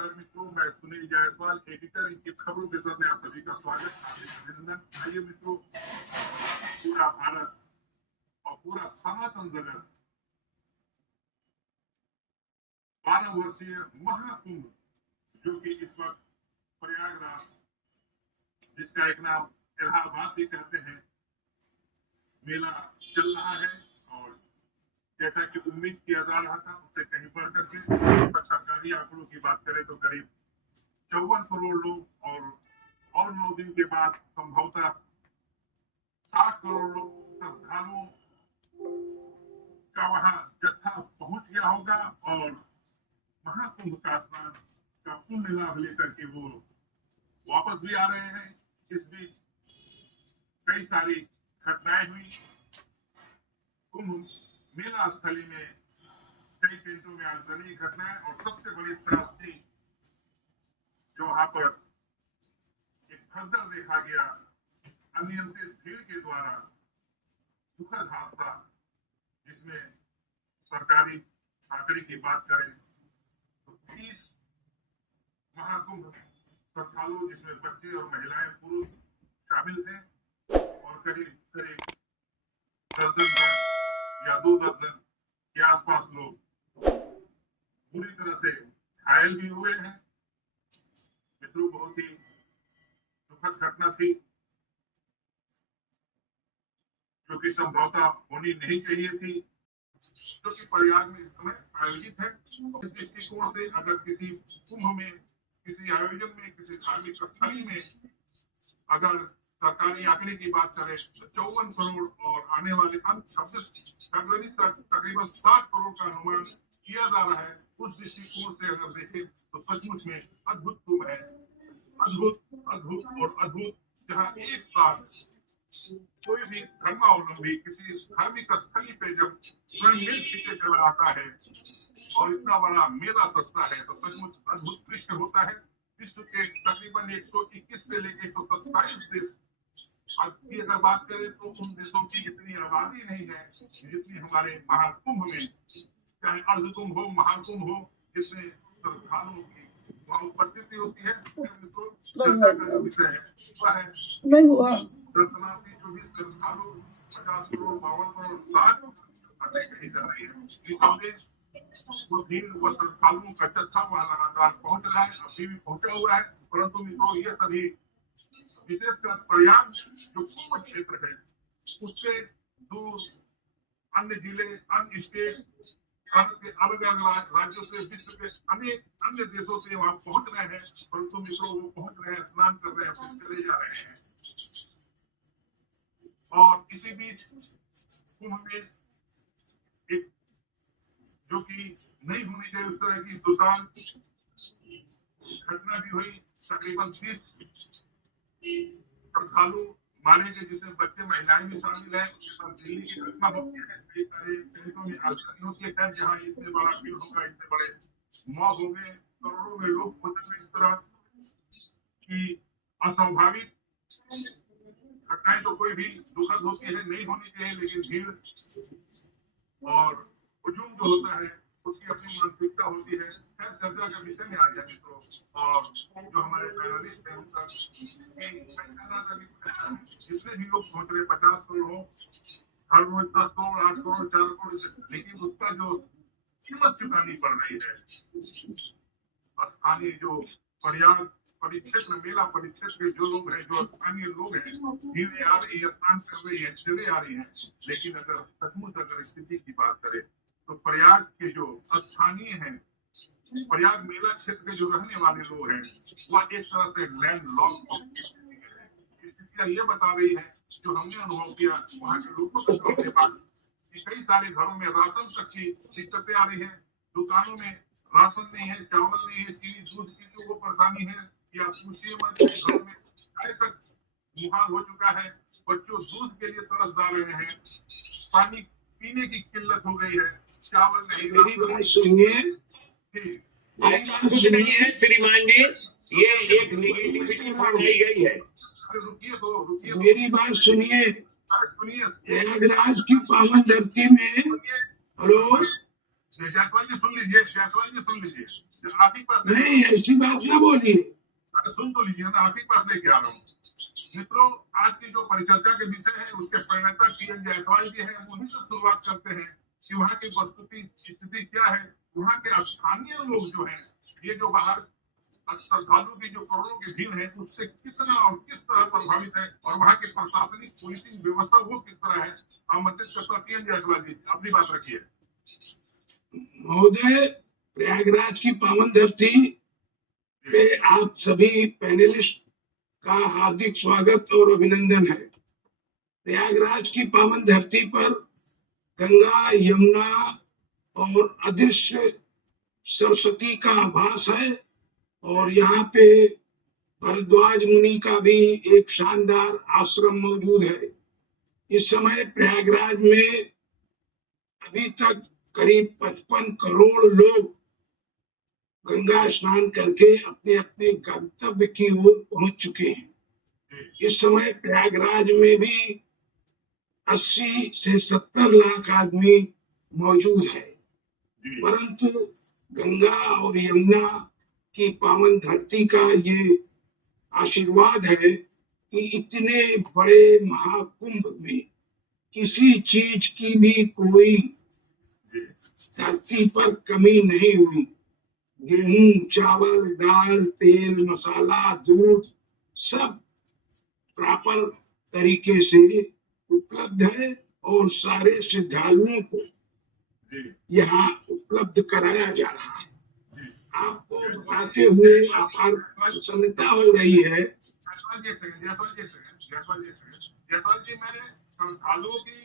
नमस्कार मित्रों, मैं Sunil Jaiswal, editor in chief खबरों पेपर में आप सभी का स्वागत, हार्दिक अभिनंदन। आइए मित्रों, पूरा भारत और पूरा सनातन जगत 12 वर्षीय महाकुंभ, जो कि इस वक्त प्रयागराज, जिसका एक नाम इलाहाबाद भी कहते हैं, मेला चल रहा है। और जैसा कि उम्मीद किया जा रहा था, उससे कहीं बढ़ करके सरकारी आंकड़ों की बात करें तो करीब 54 करोड़ लोग और 9 दिन के बाद संभवतः 60 करोड़ लोग श्रद्धालुओं का वहां जत्था पहुंच गया होगा और महाकुंभ का स्नान का पुण्य लाभ लेकर के वो वापस भी आ रहे हैं। इस बीच कई सारी घटनाएं हुई। कुंभ मेला स्थली में कई टेंटों में आगजनी घटनाएं और सबसे बड़ी त्रासदी जो वहां पर एक खद्दर देखा गया अनियंत्रित भीड़ के द्वारा, दुखद हादसा, जिसमें सरकारी आंकड़े की बात करें तो 30 महाकुंभ श्रद्धालु, जिसमें बच्चे और महिलाएं पुरुष शामिल थे, और करीब दर्जन या 2 दर्जन के आसपास लोग पूरी तरह से घायल भी हुए हैं। मित्रों, बहुत ही दुखद घटना थी, जो कि संभवतः होनी नहीं चाहिए थी, जो कि प्रयाग में इस समय आयोजित है। इस दृष्टिकोण से अगर किसी कुंभ में, किसी आयोजन में, किसी धार्मिक स्थली में अगर सरकारी आंकड़े की बात करें तो 54 करोड़ और आने वाले 26 फरवरी तक तकरीबन 60 करोड़ का अनुमान किया जा रहा है। उस दृष्टिकोण से अगर देखें तो सचमुच में अद्भुत कुंभ है, अद्भुत अद्भुत और अद्भुत, जहाँ एक साथ कोई भी धर्मावलंबी किसी धार्मिक स्थली पे जब स्वयं मिल छिपे चला आता है और इतना बड़ा मेला सस्ता है तो सचमुच अद्भुत दृश्य होता है। विश्व के तकरीबन 121 से लेकर 127 देश की अगर बात करें तो उन देशों की इतनी आबादी नहीं है जितनी हमारे महाकुंभ में, चाहे अर्धकुंभ हो, महाकुंभ हो, जिसमें श्रद्धालुओं की वहाँ उपस्थिति होती है। चर्चा का जो विषय है वह है दर्शनार्थी जो भी श्रद्धालु 50 करोड़, 52 करोड़, 60 कही जा रही है। वो दिन वो श्रद्धालुओं का जत्था वहाँ लगातार पहुंच रहा है, अभी भी पहुंचा हुआ है। परंतु मित्रों, ये सभी विशेषकर प्रयाग जो कुंभ क्षेत्र है, उससे दूर अन्य जिले, अन्य स्टेट, अलग अलग राज्यों से, विश्व के अनेक अन्य देशों से वहां पहुंच रहे हैं। परंतु मित्रों, वो पहुंच रहे हैं, स्नान कर रहे हैं, फिर चले जा रहे हैं। और इसी बीच कुंभ में एक जो कि नहीं होनी चाहिए उस तरह की दुकान घटना भी हुई। तकरीबन 30 श्रद्धालु मारे गए, जिसमें बच्चे, महिलाएं भी शामिल है। दिल्ली की घटना होती है, कई सारे टेंटों में आगजनी होती है, जहाँ इतने बड़ा भीड़ होगा, इतने बड़े मौत हो गए, करोड़ों में लोग पहुंचे। इस तरह की अस्वाभाविक घटनाएं तो कोई भी दुखद होती है, नहीं होनी चाहिए, लेकिन भीड़ और हुजूम जो होता है उसकी अपनी मानसिकता होती है। खैर, चर्चा का विषय में आ जाए मित्रों, और जो हमारे पैनलिस्ट हैं उनका जितने भी लोग पहुंच रहे, 50 करोड़ हो, हर रोज 10 करोड़, 8 करोड़, 4 करोड़, लेकिन उसका जो कीमत चुकानी पड़ रही है, स्थानीय जो प्रयाग परिक्षेत्र, मेला परिक्षेत्र के जो लोग हैं, जो स्थानीय लोग हैं, भीड़ आ रही है, स्नान कर रही है, चले आ रही है। लेकिन अगर सचमुच अगर स्थिति की बात करें तो प्रयाग के जो स्थानीय हैं, प्रयाग मेला क्षेत्र के जो रहने वाले लोग हैं, वह एक तरह से लैंड लॉक स्थितियां ये बता रही है, जो हमने अनुभव किया वहाँ के लोगों के पास, कि कई सारे घरों में राशन तक की दिक्कतें आ रही है, दुकानों में राशन नहीं है, चावल नहीं है, चीनी, दूध की जो वो परेशानी है, या पूछिए मत, घरों में चाय तक मुहाल हो चुका है, बच्चों दूध के लिए तरस जा रहे हैं, पानी पीने की किल्लत हो गई है, चावल नहीं। मेरी बात सुनिए, मेरी बात कुछ नहीं है श्रीमान जी, ये एक निगेटिविटी फैलाई गई है। रुकिए, मेरी बात सुनिए, प्रयागराज की पावन धरती में, हेलो, जायसवाल जी सुन लीजिए, जायसवाल जी सुन लीजिए, आप ही पास नहीं, ऐसी बात ना बोलिए। सुन तो लीजिए ना, आप ही पास लेके आ रहा हूँ। मित्रों, आज की जो परिचर्चा के विषय है उसके प्रणेता टी.एन. जायसवाल जी हैं। वहीं से शुरुआत करते हैं कि वहाँ की वस्तुतः स्थिति क्या है। वहाँ के स्थानीय लोग जो हैं, ये जो बाहर श्रद्धालु की जो करोड़ों की भीड़ है, उससे कितना और किस तरह प्रभावित है, और वहाँ की प्रशासनिक पुलिसिंग व्यवस्था वो किस तरह है। आमंत्रित करता टी.एन. जायसवाल जी, अपनी बात रखिए। महोदय, प्रयागराज की पावन धरती पे आप सभी पैनलिस्ट का हार्दिक स्वागत और अभिनंदन है। प्रयागराज की पावन धरती पर गंगा, यमुना और अदृश्य सरस्वती का आभास है, और यहाँ पे भरद्वाज मुनि का भी एक शानदार आश्रम मौजूद है। इस समय प्रयागराज में अभी तक करीब 55 करोड़ लोग गंगा स्नान करके अपने अपने गंतव्य की ओर पहुंच चुके हैं। इस समय प्रयागराज में भी 80 से 70 लाख आदमी मौजूद है, परंतु गंगा और यमुना की पावन धरती का ये आशीर्वाद है कि इतने बड़े महाकुंभ में किसी चीज की भी कोई धरती पर कमी नहीं हुई। गेहूं, चावल, दाल, तेल, मसाला, दूध सब प्रॉपर तरीके से उपलब्ध है, और सारे श्रद्धालुओं को यहाँ उपलब्ध कराया जा रहा है। आपको बताते हुए अपार प्रसन्नता हो रही है। जायसवाल जी, मैं श्रद्धालुओं की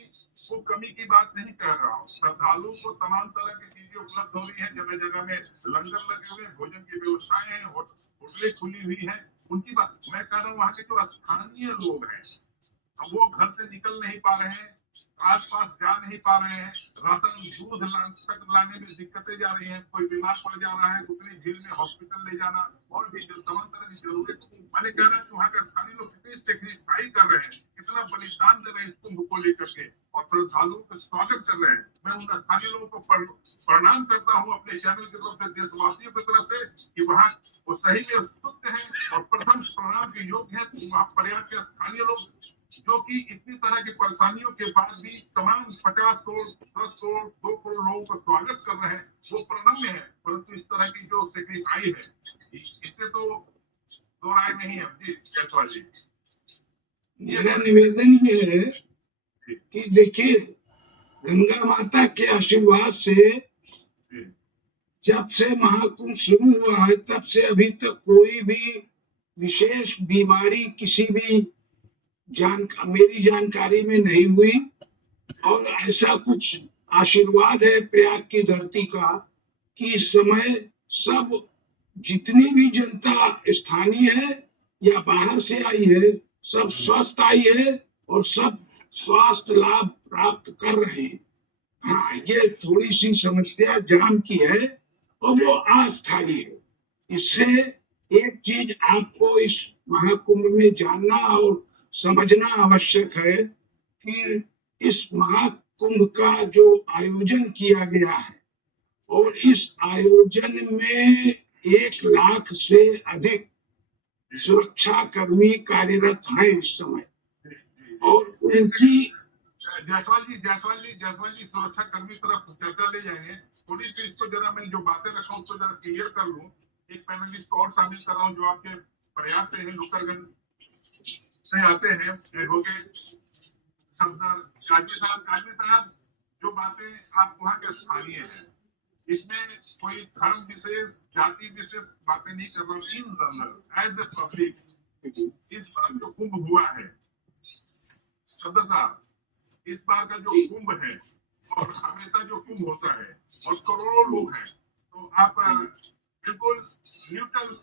वो कमी की बात नहीं कह रहा हूँ। श्रद्धालुओं को तमाम तरह की चीजें उपलब्ध हो रही हैं, जगह जगह में लंगर लगे हुए, भोजन की व्यवस्थाएं हैं, होटलें खुली हुई हैं, उनकी बात मैं कह रहा हूँ। वहाँ के जो स्थानीय लोग हैं, अब वो घर से निकल नहीं पा रहे हैं, आस पास जा नहीं पा रहे हैं, राशन दूध तक लाने में दिक्कतें जा रही हैं, कोई बीमार पड़ जा रहा है, उतनी भीड़ में हॉस्पिटल ले जाना, और भी तमाम तरह की जरूरत। मैंने कह रहा है कि वहाँ के स्थानीय लोग कितनी सेक्रीफाई कर रहे हैं, कितना बलिदान दे रहे हैं इस कुंभ को लेकर के, और श्रद्धालुओं का स्वागत कर रहे हैं। मैं उन स्थानीय लोगों को प्रणाम करता हूँ अपने चैनल की तरफ से, देशवासियों की तरफ से, कि वहाँ वो सही में स्तुत्य है और प्रथम प्रणाम के योग्य है। वहाँ प्रयाग के स्थानीय लोग जो कि इतनी तरह की परेशानियों के बाद भी तमाम 50 करोड़, 10 करोड़, 2 करोड़ लोगों का स्वागत कर रहे हैं, वो प्रणम्य है। परंतु इस तरह की जो सेक्रीफाई है, इससे तो दो राय नहीं है। जी जायसवाल जी, मेरा निवेदन ये है कि देखिए, गंगा माता के आशीर्वाद से जब से महाकुंभ शुरू हुआ है, तब से अभी तक कोई भी विशेष बीमारी किसी भी मेरी जानकारी में नहीं हुई, और ऐसा कुछ आशीर्वाद है प्रयाग की धरती का कि इस समय सब जितनी भी जनता स्थानीय है या बाहर से आई है, सब स्वस्थ आई है और सब स्वास्थ्य लाभ प्राप्त कर रहे हैं। हाँ, ये थोड़ी सी समस्या जाम की है, और वो अस्थायी है। इससे एक चीज आपको इस महाकुंभ में जानना और समझना आवश्यक है कि इस महाकुंभ का जो आयोजन किया गया है, और इस आयोजन में 1 लाख से अधिक सुरक्षा कर्मी कार्यरत हैं इस समय, और उनकी जायसवाल जी सुरक्षा कर्मी तरफ चर्चा ले जाएंगे। थोड़ी सी इसको जरा मैं जो बातें रखा हूँ उसको जरा क्लियर कर लूँ। एक पैनलिस्ट को और शामिल कर रहा हूँ जो आपके प्रयास से है, लुकरगंज से आते हैं, हो गए काजमी साहब, जो बातें आप वहाँ के स्थानीय है, इसमें कोई धर्म विशेष, जाति विशेष बातें नहीं कर रहा। In general as a public इस बार जो कुंभ हुआ है, सदर साहब, इस बार का जो कुंभ है और हमेशा जो कुंभ होता है और करोड़ों लोग हैं, तो आप बिल्कुल न्यूट्रल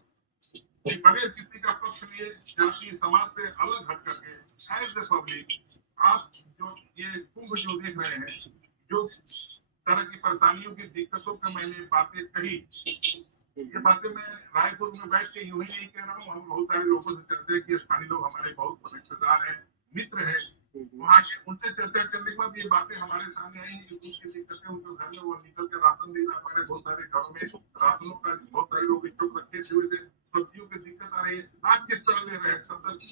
बगैर किसी का पक्ष लिए, जाति समाज से अलग हट करके एज ए पब्लिक आप जो ये कुंभ जो देख रहे हैं, जो तरह की परेशानियों की दिक्कतों की मैंने बातें कही, ये बातें मैं रायपुर में बैठ के यूं ही नहीं कह रहा हूँ। हम बहुत सारे लोगों से चर्चा की, स्थानीय लोग हमारे बहुत रिश्तेदार हैं, मित्र हैं, वहाँ के उनसे चर्चा करने के बाद ये बातें हमारे सामने आई कि दूध की दिक्कतें उनके घर में वो निकल के राशन देना हमारे बहुत सारे घरों में राशनों का बहुत सारे लोग स्टॉक रखे हुए थे, सब्जियों की दिक्कत आ रही है। आज किस तरह ले रहे हैं शब्द साहब जी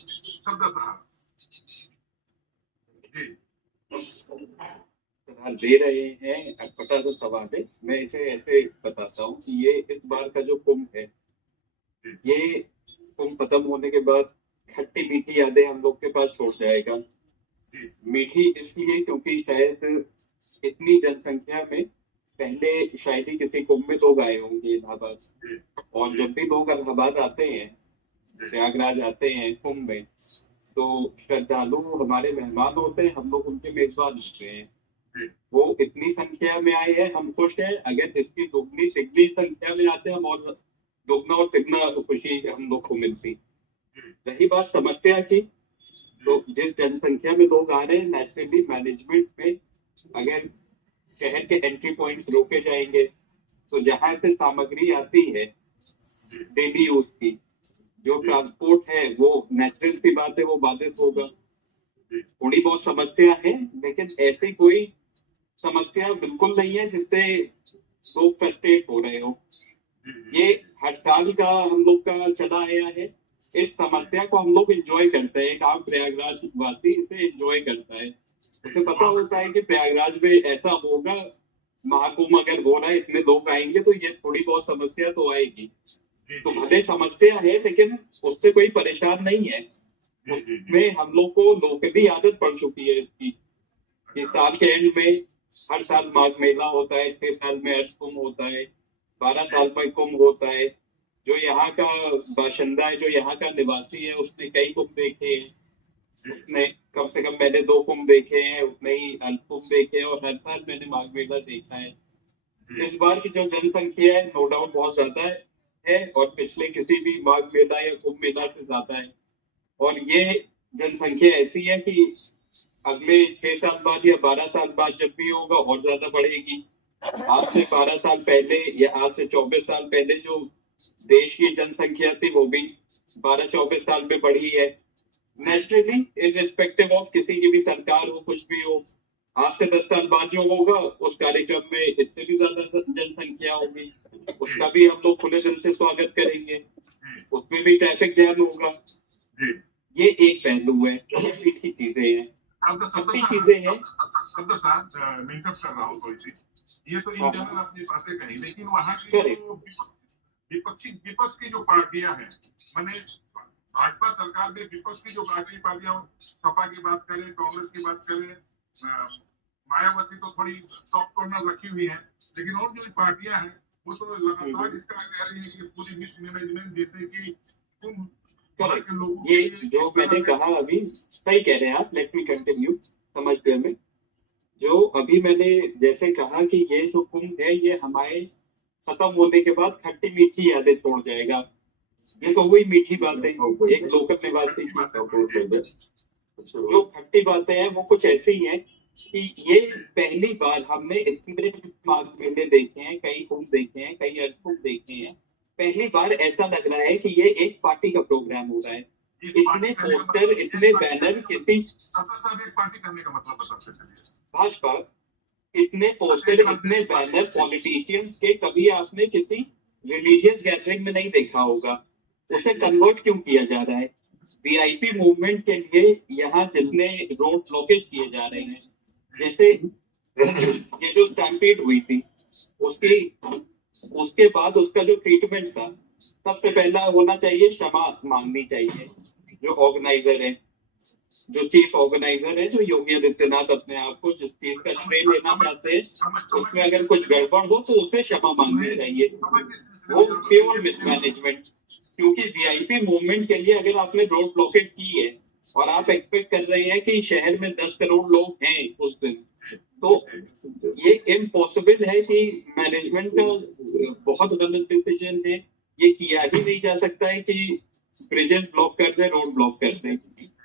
सलाह दे रहे हैं। अटपटा जो सवाल है, मैं इसे ऐसे बताता हूँ कि ये इस बार का जो कुंभ है, ये कुंभ खत्म होने के बाद खट्टी मीठी यादें हम लोग के पास छोड़ जाएगा। मीठी इसलिए क्योंकि शायद इतनी जनसंख्या में पहले शायद ही किसी कुंभ में लोग आए होंगे इलाहाबाद, और जब भी लोग इलाहाबाद आते हैं, प्रयागराज आते हैं कुंभ में, तो श्रद्धालु हमारे मेहमान होते हैं, हम लोग उनके मेजबान होते हैं। वो इतनी संख्या में आए हैं, हम खुश हैं। अगर इसकी दुगनी तिगनी संख्या में आते हैं, हम और दुगना और तिगना खुशी हम लोग को मिलती। रही बात समस्या की, तो जिस जनसंख्या में लोग आ रहे हैं, नेचुरली मैनेजमेंट में अगर शहर के एंट्री पॉइंट्स रोके जाएंगे, तो जहां से सामग्री आती है डेली यूज की, जो ट्रांसपोर्ट है, वो नेचुरल सी बात है, वो बाधित होगा। थोड़ी बहुत समस्या है, लेकिन ऐसी कोई समस्या बिल्कुल नहीं है जिससे लोग फ्रस्ट्रेट हो रहे हो। ये हर साल का हम लोग का चला आया है। इस समस्या को हम लोग एंजॉय करते हैं। एक आम प्रयागराज वासी इसे एंजॉय करता है। उसे पता होता है कि प्रयागराज में ऐसा होगा, महाकुंभ अगर हो रहा है, इतने लोग आएंगे, तो ये थोड़ी बहुत समस्या तो आएगी। तो भले समस्या है, लेकिन उससे कोई परेशान नहीं है। उसमें हम लोग को लोकली आदत पड़ चुकी है इसकी, कि साल के एंड में हर साल माघ मेला होता है, 6 साल में अर्थ कुंभ होता है, 12 साल में कुंभ होता है। जो यहाँ का बाशिंदा है, जो यहाँ का निवासी है, उसने कई कुंभ देखे हैं। उसने कम से कम मैंने 2 कुंभ देखे हैं, उतने ही अर्थ कुंभ देखे हैं, और हर साल मैंने माघ मेला देखा है। इस बार की जो जनसंख्या है, नो डाउट बहुत ज्यादा है, और पिछले किसी भी माघ मेला या कुंभ मेला से ज्यादा है। और ये जनसंख्या ऐसी है कि अगले 6 साल बाद या 12 साल बाद जब भी होगा, और ज्यादा बढ़ेगी। आज से 12 साल पहले या आज से 24 साल पहले जो देश की जनसंख्या थी, वो भी 12-24 साल में बढ़ी है। नेचुरली इर्रिस्पेक्टिव ऑफ किसी की भी सरकार हो, कुछ भी हो, आज से 10 साल बाद जो होगा, उस कार्यक्रम में इससे भी ज्यादा जनसंख्या होगी। उसका भी हम लोग खुले दिल से स्वागत करेंगे। उसमें भी ट्रैफिक जैम होगा। ये एक पहलू है। मीठी चीजें हैं, अच्छी चीजें हैं। शब्द साहब मैं इंटरप्ट कर रहा हूँ थोड़ी सी। ये तो इन जनरल अपनी बातें कही, लेकिन वहाँ की जो विपक्ष की जो पार्टियां हैं, मैंने भाजपा सरकार में विपक्ष की जो पार्टियां, सपा की बात करें, कांग्रेस की बात करें, मायावती तो थोड़ी सॉफ्ट कॉर्नर रखी हुई है, लेकिन और जो पार्टियां हैं, वो तो लगातार इसका कह रही है कि पूरी मिसमैनेजमेंट, जैसे कि कुंभ के लोगों, ये जो मैंने कहा अभी, सही कह रहे हैं आप। लेट मी कंटिन्यू समझ गए में। जो अभी मैंने जैसे कहा कि ये जो कुंभ है, ये हमारे खत्म होने के बाद खट्टी मीठी यादें छोड़ जाएगा। ये तो वही मीठी बातें एक लोकल निवासी की। जो खट्टी बातें हैं, वो कुछ ऐसी हैं कि ये पहली बार हमने इतने माघ मेले देखे हैं, कई कुंभ देखे हैं, कई अर्थ कुंभ देखे हैं। पहली बार ऐसा लग रहा है कि ये एक पार्टी का प्रोग्राम हो रहा है। इतने पोस्टर, इतने बैनर, किसी एक पार्टी करने का मतलब बता सकते हैं भाजपा, इतने पोस्टर, इतने बैनर पॉलिटिशियंस के कभी आपने किसी रिलीजियस गैदरिंग में नहीं देखा होगा। उसे कन्वर्ट क्यों किया जा रहा है? वीआईपी मूवमेंट के लिए यहाँ जितने रोड ब्लॉकेज किए जा रहे हैं, जैसे ये जो स्टैम्पीड हुई थी, उसके बाद उसका जो ट्रीटमेंट था, सबसे पहला होना चाहिए क्षमा मांगनी चाहिए। जो ऑर्गेनाइजर है, जो चीफ ऑर्गेनाइजर है, जो योगी आदित्यनाथ अपने आप को जिस चीज का श्रेय लेना चाहते हैं, उसमें अगर कुछ गड़बड़ हो तो उसे क्षमा मांगनी चाहिए। वो प्योर मिसमैनेजमेंट। क्योंकि वीआईपी मूवमेंट के लिए अगर आपने रोड ब्लॉकेट की है और आप एक्सपेक्ट कर रहे हैं कि शहर में 10 करोड़ लोग हैं उस दिन, तो ये इम्पॉसिबल है कि मैनेजमेंट का बहुत गलत डिसीजन है। ये किया ही नहीं जा सकता है कि ब्रिजेस ब्लॉक कर दे, रोड ब्लॉक कर दे।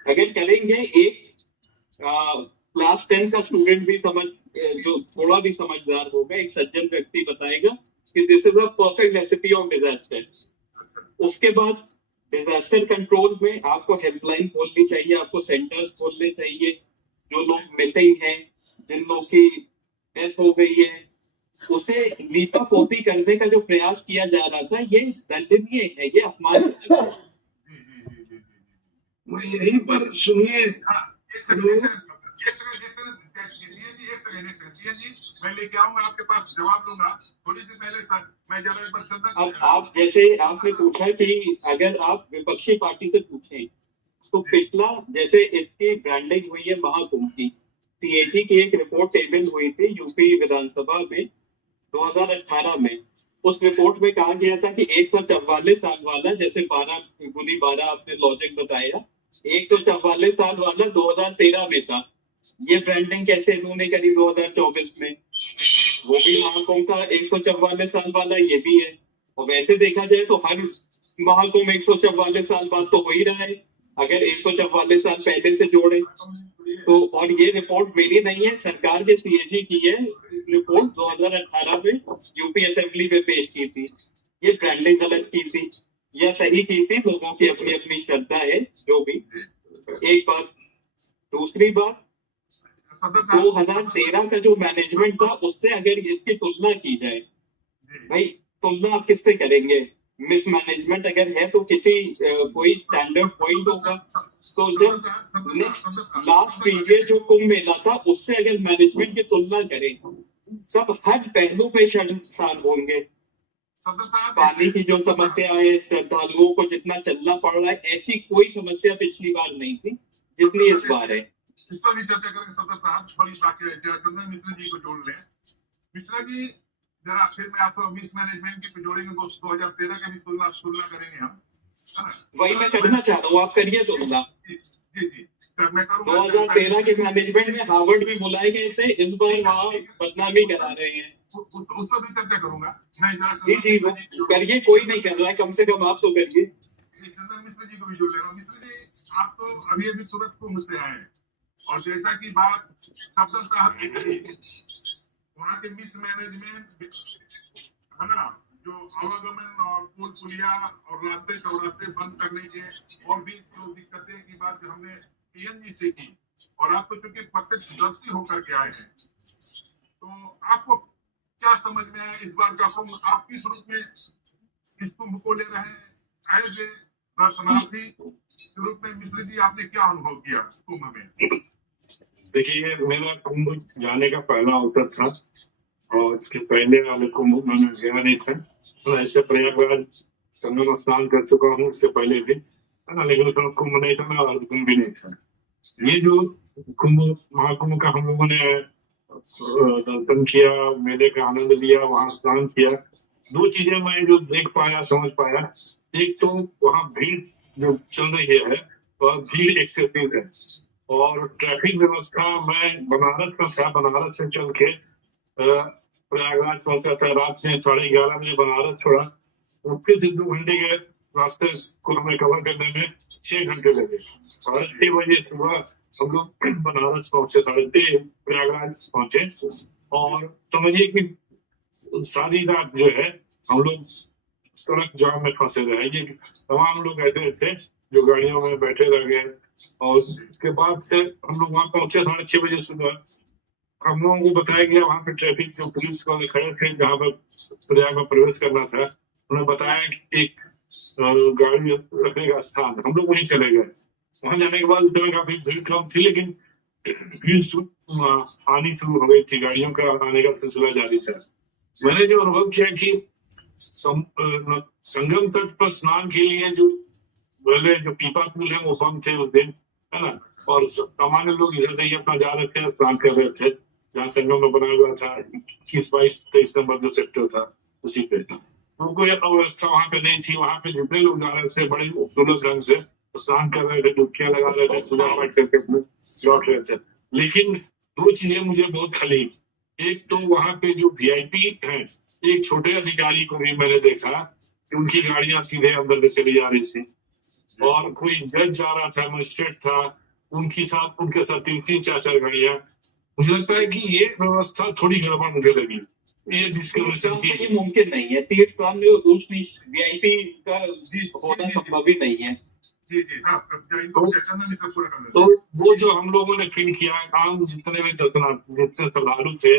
अगर करेंगे, एक क्लास 10 का स्टूडेंट भी जो थोड़ा भी समझदार होगा, एक सज्जन व्यक्ति बताएगा कि this is a perfect recipe of disaster. उसके बाद डिजास्टर कंट्रोल में आपको हेल्पलाइन खोलनी चाहिए, आपको सेंटर्स खोलने चाहिए, जो लोग मिसिंग हैं, जिन लोग की डेथ हो गई है, उसे लीपा पोती करने का जो प्रयास किया जा रहा था, ये दंडनीय है, ये अपमानजनक है। जी जी जी जी जी जी। मैं यहीं पर सुनिए, हाँ, एक सेकंड एक सेकंड मैं लेके आऊंगा आपके पास, जवाब दूंगा। थोड़ी सी पहले मैं जरा एक बार चंदन अब आप जैसे आपने पूछा कि अगर आप विपक्षी पार्टी से पूछें तो पिछला जैसे इसकी ब्रांडिंग हुई है महाकुंभ की, सीएजी की एक रिपोर्ट टेबल हुई थी यूपी विधानसभा में 2018 में। उस रिपोर्ट में कहा गया था कि 144 साल वाला, जैसे 12 आपने लॉजिक बताया, 144 साल वाला 2013 में था। ये ब्रांडिंग कैसे इन्होंने करी 2024 में? वो भी महाकुंभ था 144 साल वाला, ये भी है। और वैसे देखा जाए तो हर महाकुंभ 144 साल बाद तो हो ही रहा है, अगर 144 साल पहले से जोड़े तो। और ये रिपोर्ट मेरी नहीं है, सरकार के सीएजी की है रिपोर्ट, 2018 में यूपी असेंबली में पेश की थी। ये ब्रांडिंग गलत की थी या सही की थी, लोगों की अपनी अपनी श्रद्धा है, जो भी। एक बात। दूसरी बात, 2013 का जो मैनेजमेंट था उससे अगर इसकी तुलना की जाए, भाई तुलना आप किससे करेंगे? मिसमैनेजमेंट अगर है तो किसी कोई स्टैंडर्ड पॉइंट होगा। तो जब नेक्स्ट लास्ट पीरियड जो कुंभ मेला था उससे अगर मैनेजमेंट की तुलना करें, सब हर पहलू पे शर्मसार होंगे। पानी की जो समस्या है, श्रद्धालुओं को जितना चलना पड़ रहा है, ऐसी कोई समस्या पिछली बार नहीं थी जितनी इस बार है। इस पर भी चर्चा करेंगे। सदर साहब बड़ी बाकी है, चंदन मिश्रा जी को जोड़ लें। मिश्रा जी जरा फिर मैं आपको मिस मैनेजमेंट की जोड़ेंगे तो 2013 के भी तुलना करेंगे हम, है ना? वही मैं करना चाह रहा हूँ, आप करिए तुलना। जी जी मैं करूँगा। 2013 के मैनेजमेंट में हार्वर्ड भी बुलाए गए थे, इस बार वहाँ बदनामी करा रहे हैं। उस पर भी चर्चा करूंगा। जी जी करिए, कोई नहीं कर रहा है, कम से कम आप तो करिए। चंदन मिश्रा जी को भी जोड़ ले रहा हूँ। मिश्रा जी आप तो अभी अभी सूरत कुंभ से आए हैं, और जैसा कि बात सफदर साहब ने कही, वहाँ के मिस मैनेजमेंट है ना, जो आवागमन और पुल पुलिया और रास्ते चौरास्ते बंद करने के, और भी जो दिक्कतें की बात हमने पीएनजी से की, और आप तो चूंकि प्रत्यक्षदर्शी होकर के आए हैं, तो आपको क्या समझ में आया इस बार का कुंभ? आप किस रूप में इस कुंभ को ले रहे हैं एज ए दर्शनार्थी के रूप में? मिश्र जी आपने क्या अनुभव किया कुंभ में? देखिए, मेरा कुंभ जाने का पहला अवसर था, और इसके पहले वाले कुंभ मैंने गया नहीं था। तो ऐसे प्रयागराज संगम स्नान कर चुका हूँ उससे पहले भी, है ना, लेकिन उसमें कुंभ नहीं था, और कुंभ भी नहीं था। ये जो कुंभ महाकुंभ का हम लोगों ने दर्शन किया, मेले का आनंद लिया, वहां स्नान किया, दो चीजें मैं जो देख पाया, समझ पाया। एक तो वहाँ भीड़ जो चल रही है, वह भीड़ एक्सेसिव है, और ट्रैफिक व्यवस्था, मैं बनारस का था, बनारस से चल के प्रयागराज पहुंचा था, रात में 11:30 बजे बनारस छोड़ा, उसके से 2 घंटे के रास्ते को हमें कवर करने में 6 घंटे लगे। 6:30 बजे सुबह हम लोग बनारस पहुंचे, 3:30 प्रयागराज पहुंचे, और समझिए कि सारी रात जो है हम लोग सड़क जाम में फंसे रहे। ये तमाम लोग ऐसे थे जो गाड़ियों में बैठे रह गए, और उसके बाद से हम लोग वहां पहुंचे 6:30 बजे सुबह। हम लोगों को बताया गया, वहां पे ट्रैफिक जो पुलिस वाले खड़े थे जहाँ पर प्रयाग में प्रवेश करना था, उन्हें बताया कि एक गाड़ी रखने का स्थान, हम लोग वहीं चले गए। वहां जाने के बाद उस समय काफी भीड़ कम थी, लेकिन भीड़ आनी शुरू हो गई थी, गाड़ियों का आने का सिलसिला जारी था। मैंने जो अनुभव किया कि संगम तट पर स्नान के लिए जो पहले जो पीपा पुल है वो बंद थे उस दिन, है ना, और सामान्य लोग इधर उधर अपना जा रहे थे, स्नान कर रहे थे, जहाँ संगम में बना हुआ था 21, 22, 23 नंबर जो सेक्टर था उसी पे। उनको यह अव्यवस्था वहां पे नहीं थी। वहां पे जितने लोग जा रहे थे बड़े सुलभ ढंग से स्नान कर रहे थे, डुबकियां लगा रहे थे, पूजा पाठ करके लौट रहे थे। लेकिन 2 चीजें मुझे बहुत खली। एक तो वहां पे जो वीआईपी है, एक छोटे अधिकारी को भी मैंने देखा कि उनकी गाड़ियां सीधे अंदर से चली जा रही थी, और कोई जज जा रहा था, मजिस्ट्रेट था, उनके साथ 3-3, 4-4 गाड़ियां। मुझे लगता है कि ये व्यवस्था थोड़ी गड़बड़ मुझे लगी। ये डिस्क्रिमिनेशन थी, ये मुमकिन नहीं है, तीर्थ स्थान में वीआईपी का होना संभव ही नहीं है। जी जी हाँ, इनको तो पहचानना नहीं सब पूरा करना तो वो जो हम लोगों ने फील किया, आम जितने भी जितने श्रद्धालु थे,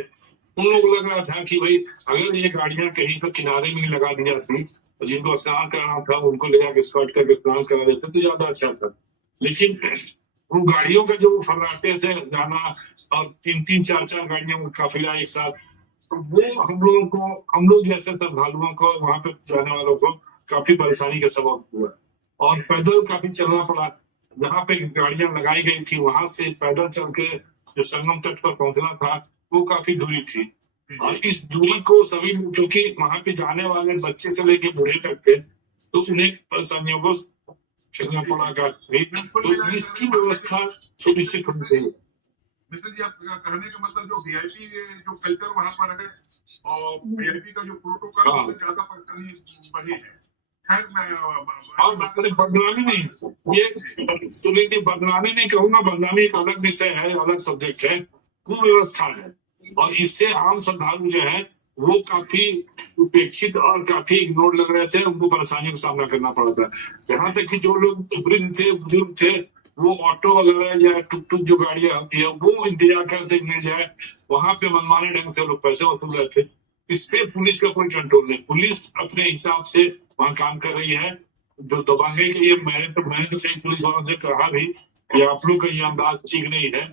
उन लोग लग रहा था कि भाई अगर ये गाड़ियां कहीं तो किनारे में ही लगा दी जाती, तो जिनको स्नान कराना था उनको ले जाकर स्कॉट करके स्नान करा देते तो ज्यादा अच्छा था। लेकिन वो गाड़ियों का जो फर्राटे से जाना और 3-3, 4-4 गाड़ियों का काफिला एक साथ, तो वो हम लोग जैसे श्रद्धालुओं को, वहां पे जाने वालों को काफी परेशानी का सबब हुआ और पैदल काफी चलना पड़ा। जहाँ पे गाड़ियां लगाई गई थी वहां से पैदल चल के जो संगम तट पर पहुंचना था वो काफी दूरी थी। और इस दूरी को सभी, क्योंकि वहां पे जाने वाले बच्चे से लेके बूढ़े तक थे, तो उन्हें परेशानियों को झेलना पड़ा। तो इसकी व्यवस्था सुनिश्चित होनी चाहिए। मिश्र जी, आप कहने का मतलब जो वीआईपी जो कल्चर वहां पर है और वीआईपी का जो प्रोटोकॉल हाँ। उससे ज्यादा परेशानी बढ़ी है। खैर और बदनामी नहीं, ये सुनीति बदनामी नहीं कहूंगा, बदनामी एक अलग विषय है, अलग सब्जेक्ट है, कुव्यवस्था है। और इससे आम श्रद्धालु जो है वो काफी उपेक्षित और काफी इग्नोर लग रहे थे, उनको परेशानियों का सामना करना पड़ा था। यहाँ तक कि जो लोग वृद्ध थे, बुजुर्ग थे, वो ऑटो वगैरह या टुक जो गाड़ियां होती है वो इंतजार करते मिल जाए, वहां पे मनमाने ढंग से लोग पैसे वसूल रहे थे। इस पे पुलिस का कोई कंट्रोल नहीं, पुलिस अपने हिसाब से वहां काम कर रही है। जो दबांगे के लिए मैंने तो कई पुलिस वालों से कहा भी कि आप लोग का ये अंदाज ठीक नहीं है,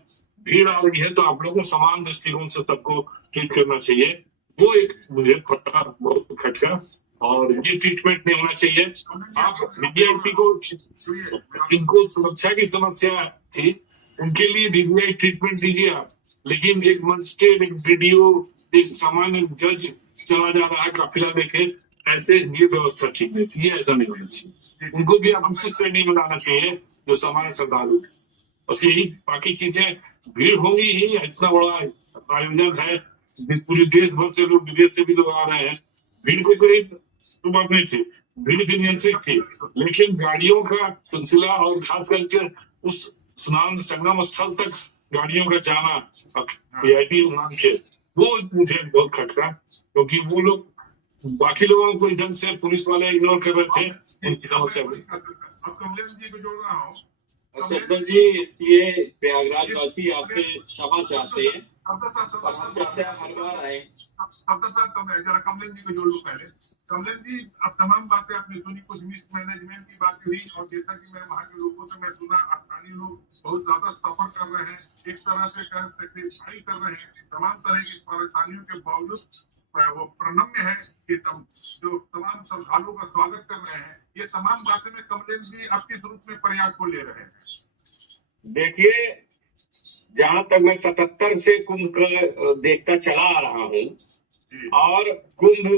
भीड़ आ रही है तो आप लोगों को समान दृष्टिकोण से सबको ट्रीट करना चाहिए। वो एक मुझे पता बहुत खटका, और ये ट्रीटमेंट नहीं होना चाहिए। आप वीवीआईपी को, जिनको सुरक्षा की समस्या थी उनके लिए वीवीआई ट्रीटमेंट दीजिए आप, लेकिन एक मजिस्ट्रेट, एक वीडियो, एक सामान्य जज चला जा रहा है काफिला देखे, ऐसे ये व्यवस्था ठीक नहीं थी, ये ऐसा नहीं होना चाहिए। उनको भी आप उसी श्रेणी में लाना चाहिए जो सामान्य श्रद्धालु। बस यही, बाकी चीजें भीड़ होगी ही, इतना बड़ा आयोजन है, पूरे देश भर से लोग, विदेश से भी लोग आ रहे हैं, भीड़ को कोई तो बात नहीं थी, भीड़ भी नियंत्रित थी, लेकिन गाड़ियों का सिलसिला और खास करके उस स्नान संगम स्थल तक गाड़ियों का जाना वीआईपी नाम के, वो मुझे बहुत खटका, क्योंकि वो लोग बाकी लोगों को ढंग से पुलिस वाले इग्नोर कर रहे थे उनकी समस्या को। अब कमलेश जी को जोड़ रहा हूँ। सज्जन जी, ये प्रयागराज वासी आपसे क्षमा चाहते हैं, हम चाहते हैं हर बार आए। जरा कमलेश जी को जोड़ लो पहले। कमलेश जी, अब तमाम बातें आपने सुनी, कुछ मिसमैनेजमेंट की बात हुई, और जैसा कि मैं वहाँ के लोगों से मैं सुना, स्थानीय लोग बहुत ज्यादा सफर कर रहे हैं, एक तरह से कह सकते कर रहे हैं, तमाम तरह की परेशानियों के बावजूद वो प्रणम्य है कि जो तमाम श्रद्धालुओं का स्वागत कर रहे हैं। ये तमाम बातें में कमलेश जी आप किस रूप में प्रयाग को ले रहे हैं? देखिए, जहां तक मैं 77 से कुंभ का देखता चला आ रहा हूँ, और कुंभ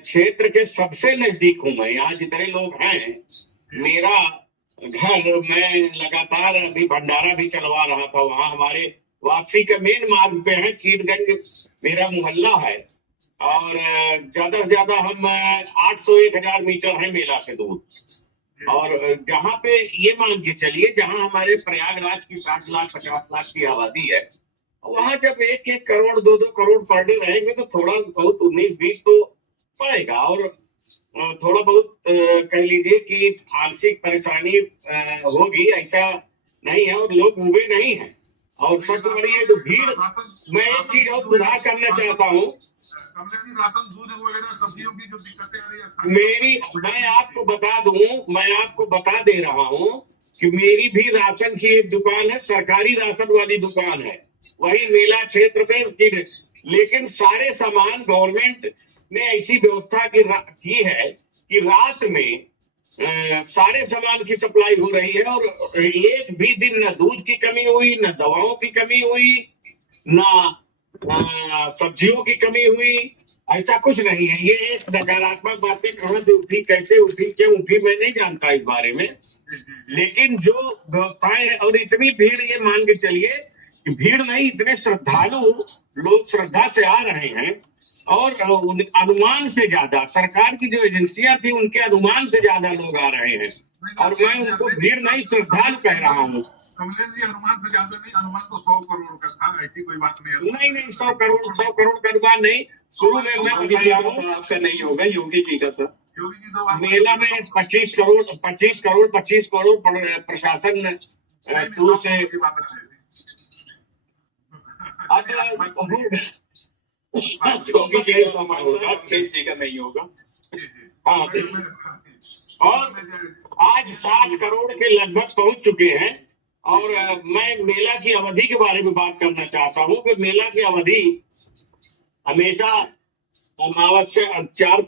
क्षेत्र के सबसे नजदीक हूँ मैं, यहाँ जितने लोग हैं, मेरा घर, मैं लगातार अभी भंडारा भी चलवा रहा था, वहाँ हमारे वापसी के मेन मार्ग पे है, कीटगंज मेरा मोहल्ला है, और ज्यादा से ज्यादा हम 800-1000 मीटर है मेला से दूर। और जहाँ पे ये मान के चलिए, जहाँ हमारे प्रयागराज की 60 लाख 50 लाख की आबादी है, वहां जब 1-1 करोड़ 2-2 करोड़ पर डे रहेंगे तो थोड़ा बहुत 19-20 तो पड़ेगा, और थोड़ा बहुत कह लीजिए कि आंशिक परेशानी होगी, ऐसा नहीं है, और लोग उबे नहीं है। और सबसे बड़ी है तो भीड़। मैं एक चीज और सुधार करना चाहता हूँ, राशन दूध वगैरह सब्जियों की जो दिक्कतें आ रही है, मैं आपको बता दे रहा हूँ कि मेरी भी राशन की एक दुकान है, सरकारी राशन वाली दुकान है, वही मेला क्षेत्र पे, लेकिन सारे सामान गवर्नमेंट ने ऐसी व्यवस्था की है कि रात में सारे सामान की सप्लाई हो रही है, और एक भी दिन न दूध की कमी हुई, न दवाओं की कमी हुई, न सब्जियों की कमी हुई, ऐसा कुछ नहीं है। ये एक नकारात्मक बातें कहाँ से उठी, कैसे उठी, क्यों उठी, मैं नहीं जानता इस बारे में, लेकिन जो व्यवस्थाएं है, और इतनी भीड़, ये मान के चलिए कि भीड़ नहीं, इतने श्रद्धालु लोग श्रद्धा से आ रहे हैं, और अनुमान से ज्यादा सरकार की जो एजेंसियां थी उनके अनुमान से ज्यादा लोग आ रहे हैं, और मैं उनको भीड़ नहीं श्रद्धालु कह रहा हूँ। कमलेश जी, अनुमान से ज्यादा नहीं, अनुमान तो 100 करोड़ का था, ऐसी कोई बात नहीं। नहीं 100 करोड़ का अनुमान नहीं, शुरू में मैं आपका नहीं होगा, योगी जी का था। योगी जी तो मेला में 25 करोड़ प्रशासन टूर से अब योगी जी का सामान होगा, खेत जी का नहीं होगा। हाँ, और आज 7 करोड़ के लगभग पहुंच चुके हैं। और मैं मेला की अवधि के बारे में बात करना चाहता हूं कि मेला की अवधि हमेशा अमावस्या 4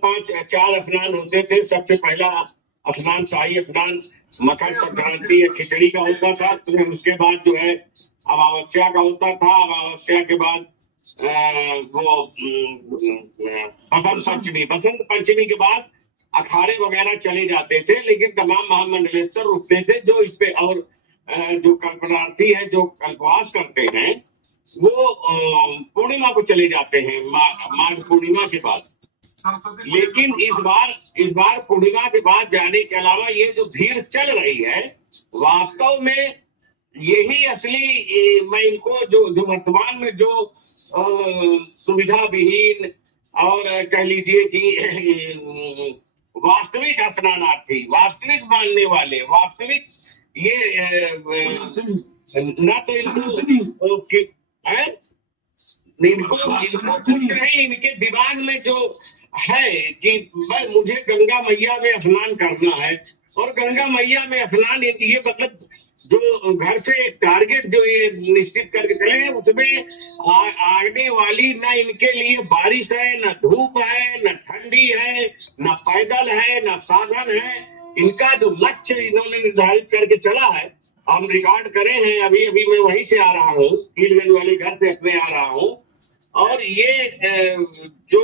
स्नान होते थे। सबसे पहला स्नान शाही स्नान मकर संक्रांति या खिचड़ी का होता था। फिर उसके बाद जो है अमावस्या का होता था। अमावस्या के बाद बसंत पंचमी के बाद अखाड़े वगैरह चले जाते थे, लेकिन तमाम महामंडलेश्वर रुकते थे जो इस पे। और जो कल्पनार्थी है, जो कल्पवास करते हैं, वो पूर्णिमा को चले जाते हैं, माघ पूर्णिमा के बाद। लेकिन इस बार पूर्णिमा के बाद जाने के अलावा ये जो भीड़ चल रही है, वास्तव में यही असली, मैं इनको जो वर्तमान में जो सुविधा विहीन और कह लीजिए कि वास्तविक स्नानार्थी, वास्तविक मानने वाले, वास्तविक ये ना तो इनके दिमाग में जो है कि भाई मुझे गंगा मैया में स्नान करना है, और गंगा मैया में स्नान ये मतलब जो घर से टारगेट जो ये निश्चित करके चले हैं, उसमें आने वाली न इनके लिए बारिश है, न धूप है, न ठंडी है, न पैदल है, न साधन है। इनका जो लक्ष्य इन्होंने निर्धारित करके चला है, हम रिकॉर्ड करे हैं। अभी मैं वहीं से आ रहा हूँ, पीरगंज वाले घर से अपने आ रहा हूँ। और ये जो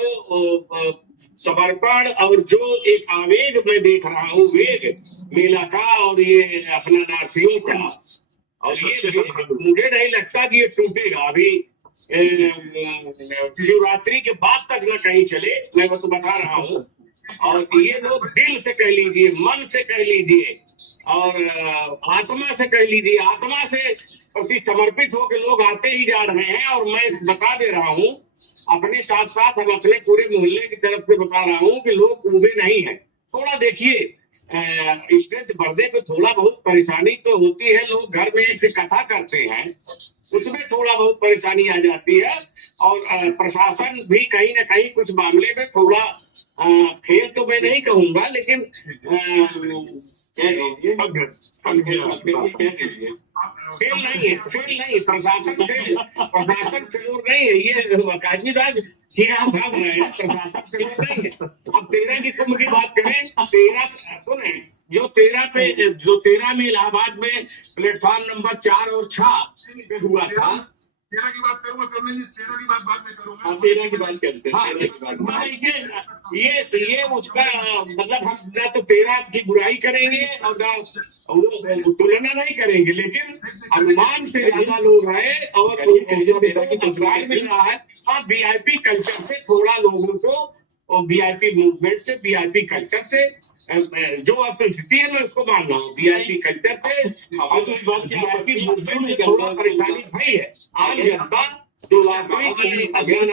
समर्पण और जो एक आवेग मैं देख रहा हूँ, वेग मेला का और ये स्नानार्थियों का, और ये मुझे नहीं लगता कि ये टूटेगा। अभी शिवरात्रि के बाद तक न कहीं चले, मैं तो बता रहा हूँ। और ये लोग दिल से कह लीजिए, मन से कह लीजिए, और आत्मा से कह लीजिए, आत्मा से प्रति समर्पित होकर लोग आते ही जा रहे हैं। और मैं बता दे रहा हूँ, अपने साथ साथ हम अपने पूरे मोहल्ले की तरफ से बता रहा हूँ कि लोग ऊबे नहीं है। थोड़ा देखिए, स्टेज पर्दे पे थोड़ा बहुत परेशानी तो होती है। लोग घर में ऐसे कथा करते हैं, उसमें थोड़ा बहुत परेशानी आ जाती है। और प्रशासन भी कहीं ना कहीं कुछ मामले में थोड़ा फेल तो मैं नहीं कहूंगा, लेकिन फेल नहीं है, प्रशासन फेल नहीं है। ये काजी दास भाग रहे हैं, प्रशासन फेल नहीं है। अब 13 की कुंभ की बात करें, 13 जो 13 में इलाहाबाद में प्लेटफॉर्म नंबर 4 और 6 पे हुआ था। 13 की बात करूंगा, 13 की बात बाद में करूंगा। 13 की बात करते हैं। ये उसका मतलब हम ना तो 13 की बुराई करेंगे और ना वो तुलना नहीं करेंगे, लेकिन अनुमान से ज्यादा लोग आए और रोजगार मिल रहा है। हाँ, वीआईपी कल्चर से थोड़ा लोगों को, और वीआईपी मूवमेंट से, वीआईपी कल्चर से, जो आपकी स्थिति है मैं उसको मान रहा हूँ, वीआईपी कल्चर से, वीआईपी मूवमेंट से थोड़ा परेशानी भाई है। आम जनता जो वास्तविक अभियान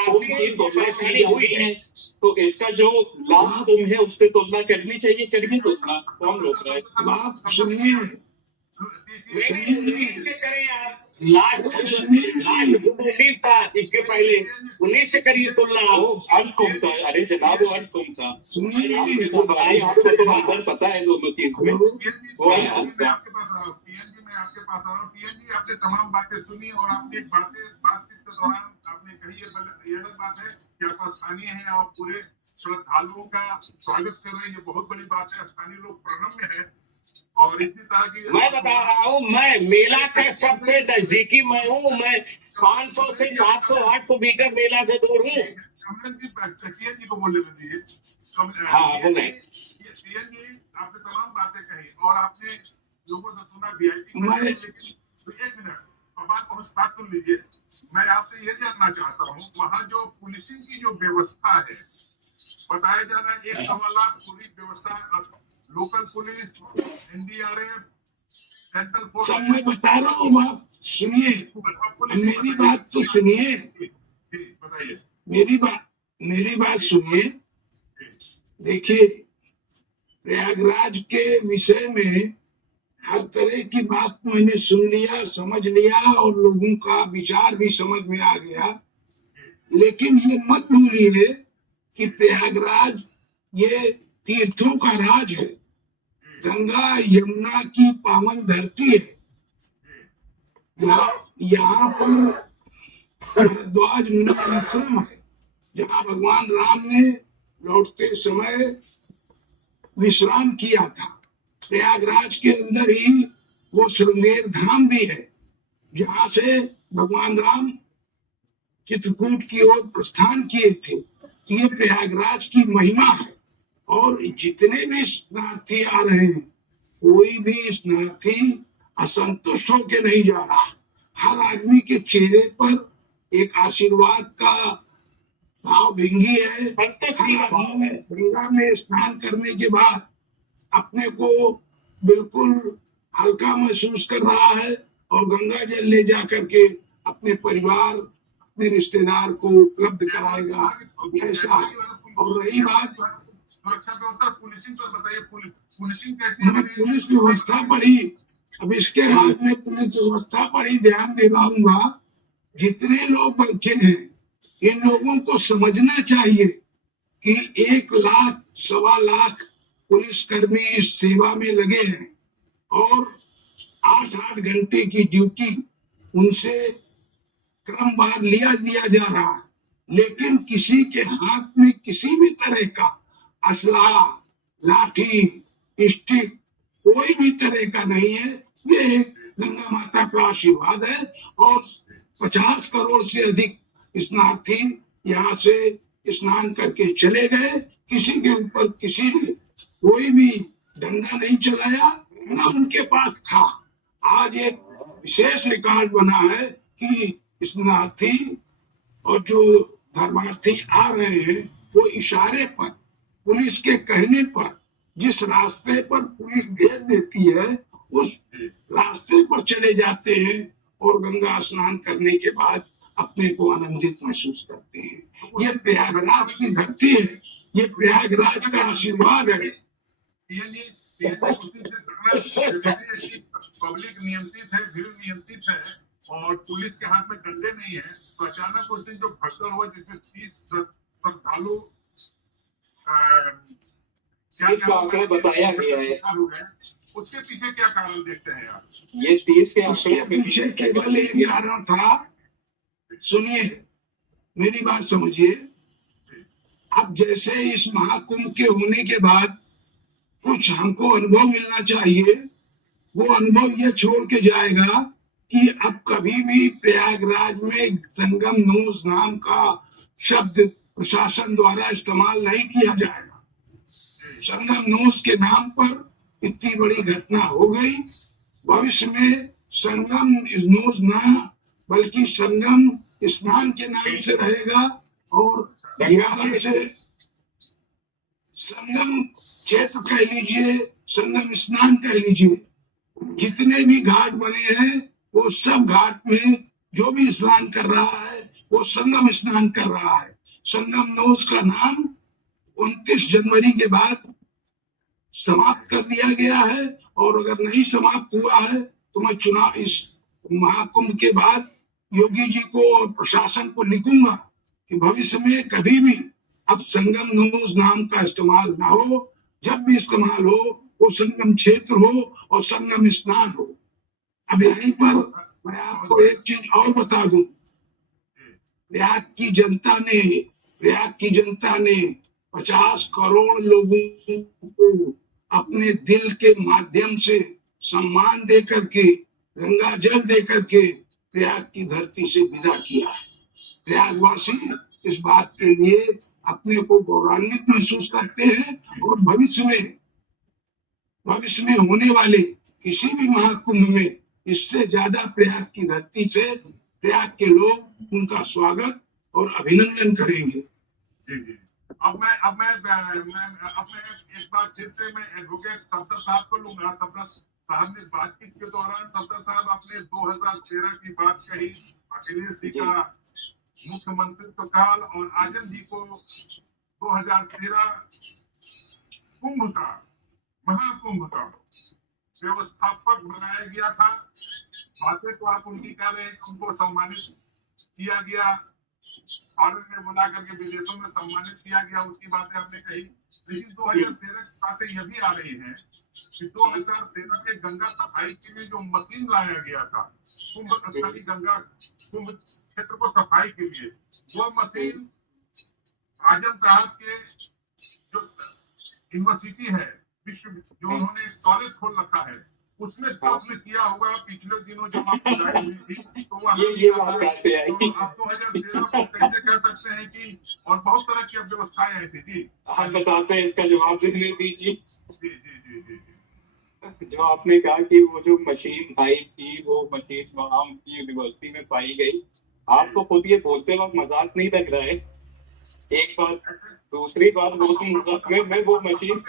परेशानी हुई है, तो इसका जो लास्ट तुम है उससे तुलना करनी चाहिए, करनी तुलना कौन रोक रहा है? आप सुनिए, करें आप। लास्ट 19 था, इसके पहले 19 से करिए तुलना। अंत कौन था? अरे जनाब, वो अंत कौन था? आपको तो अंतर पता है दोनों चीज में। वो है मैं आपके पास आ रहा हूँ। पीएनजी आपने तमाम बातें सुनी, और आपने बातचीत के दौरान आपने कही ये अलग बात है कि आप स्थानीय हैं और पूरे श्रद्धालुओं का स्वागत कर रहे हैं। ये बहुत बड़ी बात है, स्थानीय लोग प्रणम्य है। और इसी तरह की मैं बता रहा हूँ, मैं मेला का सबसे नजदीकी मैं हूँ। मैं 500 से 700-800 मीटर मेला से दूर हूँ। सीएनजी को बोलने दीजिए। हाँ, बोले। सीएनजी आपने तमाम बातें कही और आपने लोगों से सुना वीआईपी, लेकिन 1 मिनट बात सुन लीजिए। मैं आपसे ये जानना चाहता हूँ, वहाँ जो पुलिसिंग की जो व्यवस्था है, बताया जा रहा है 1.25 लाख पुलिस व्यवस्था, local police, NDRF, central force. सब मैं बता रहा हूँ, आप सुनिए, मेरी बात तो सुनिए, बताइए। मेरी बात सुनिए। देखिए, प्रयागराज के विषय में हर तरह की बात मैंने सुन लिया, समझ लिया और लोगों का विचार भी समझ में आ गया। लेकिन ये मत भूलिए कि प्रयागराज ये तीर्थों का राज है, गंगा यमुना की पावन धरती है। यहाँ पर भारद्वाज मुनि आश्रम है, जहाँ भगवान राम ने लौटते समय विश्राम किया था। प्रयागराज के अंदर ही वो श्रृंगेर धाम भी है, जहाँ से भगवान राम चित्रकूट की ओर प्रस्थान किए थे। ये प्रयागराज की महिमा है। और जितने भी स्नार्थी आ रहे हैं, कोई भी स्नार्थी असंतुष्ट होके नहीं जा रहा। हर आदमी के चेहरे पर एक आशीर्वाद का भाव भिंगी है। गंगा में स्नान करने के बाद अपने को बिल्कुल हल्का महसूस कर रहा है और गंगा जल ले जा करके अपने परिवार, अपने रिश्तेदार को उपलब्ध कराएगा, ऐसा है। और रही बात सुरक्षा व्यवस्था, पुलिसिंग पर बताइए, पुलिसिंग कैसी है? मैं पुलिस व्यवस्था पर ही, अब इसके बाद में पुलिस व्यवस्था पर ही ध्यान दिलाऊंगा। जितने लोग बैठे हैं, इन लोगों को समझना चाहिए कि 1 लाख, 1.25 लाख पुलिसकर्मी इस सेवा में लगे हैं और 8-8 घंटे की ड्यूटी उनसे क्रमवार दिया जा रहा है। लेकिन किसी के हाथ में किसी भी तरह का असला, लाठी, स्टिक कोई भी तरह का नहीं है। ये गंगा माता का आशीर्वाद है। और 50 करोड़ से अधिक स्नार्थी यहाँ से स्नान करके चले गए। किसी के ऊपर किसी ने कोई भी डंडा नहीं चलाया, ना उनके पास था। आज एक विशेष रिकॉर्ड बना है कि स्नार्थी और जो धर्मार्थी आ रहे हैं, वो इशारे पर, पुलिस के कहने पर, जिस रास्ते पर पुलिस भेज देती है उस रास्ते पर चले जाते हैं और गंगा स्नान करने के बाद अपने को आनंदित महसूस करते हैं। ये प्रयागराज की धरती है, ये प्रयागराज का आशीर्वाद है। पब्लिक नियंत्रित है, भीड़ नियंत्रित है और पुलिस के हाथ में डंडे नहीं है, तो अचानक उस दिन जो भगदड़ हुआ जिसमें 30 श्रद्धालु आंकड़ा बताया गया है, उसके पीछे क्या कारण देखते हैं आप? ये 30 के उसके पीछे केवल एक कारण था। सुनिए, मेरी बात समझिए। अब जैसे इस महाकुंभ के होने के बाद कुछ हमको अनुभव मिलना चाहिए, वो अनुभव ये छोड़ के जाएगा कि अब कभी भी प्रयागराज में संगम नूस नाम का शब्द प्रशासन द्वारा इस्तेमाल नहीं किया जाएगा। संगम नूस के नाम पर इतनी बड़ी घटना हो गई। भविष्य में संगम नूस ना बल्कि संगम स्नान के नाम से रहेगा और 11 से संगम क्षेत्र कह लीजिए, संगम स्नान कह लीजिए। जितने भी घाट बने हैं वो सब घाट में जो भी स्नान कर रहा है वो संगम स्नान कर रहा है। संगम नूस का नाम 29 जनवरी के बाद समाप्त कर दिया गया है। और अगर नहीं समाप्त हुआ है तो मैं चुनाव इस महाकुंभ के बाद योगी जी को और प्रशासन को लिखूंगा कि भविष्य में कभी भी अब संगम नूस नाम का इस्तेमाल ना हो। जब भी इस्तेमाल हो वो संगम क्षेत्र हो और संगम स्नान हो। अब यहीं पर मैं आपको एक चीज और बता दूं। प्रयाग की जनता ने 50 करोड़ लोगों को अपने दिल के माध्यम से सम्मान दे करके, गंगा जल दे करके प्रयाग की धरती से विदा किया है। प्रयागवासी इस बात के लिए अपने को गौरवान्वित महसूस करते हैं और भविष्य में होने वाले किसी भी महाकुंभ में इससे ज्यादा प्रयाग की धरती से प्रयाग के लोग उनका स्वागत और अभिनंदन करेंगे। अब मैं एक बार फिर से मैं एडवोकेट सफदर साहब को लूंगा। सफदर साहब ने बातचीत के दौरान, सफदर साहब आपने 2013 की बात कही, अखिलेश जी का मुख्यमंत्रित्व काल और आजम जी को 2013 कुंभ का महाकुंभ का व्यवस्थापक बनाया गया था। बातें तो आप उनकी कह रहे हैं कि उनको सम्मानित किया गया, फॉरेन में बुला करके विदेशों में सम्मानित किया गया, उसकी बातें आपने कही। लेकिन 2013 की बातें यह भी आ रही हैं कि 2013 में गंगा सफाई के लिए जो मशीन लाया गया था, कुंभ स्थली गंगा कुंभ क्षेत्र को सफाई के लिए, वो मशीन आजम साहब के जो यूनिवर्सिटी है, विश्व जो उन्होंने कॉलेज खोल रखा है, उसमें आपने किया होगा। पिछले दिनों जब आपको जारी हुई थी तो वहाँ ये बात कैसे आई? तो आप 2013 को कैसे कह सकते हैं कि और बहुत तरह की व्यवस्थाएं आई थी जी। हम बताते हैं, इसका जवाब देने दीजिए। जी जी जी जी जी। जो आपने कहा कि वो जो मशीन आई थी, वो मशीन वहां की यूनिवर्सिटी में पाई गई, आपको खुद ये बोलते वक्त मजाक नहीं लग रहा है? एक बात। दूसरी बात, मैं वो मशीन,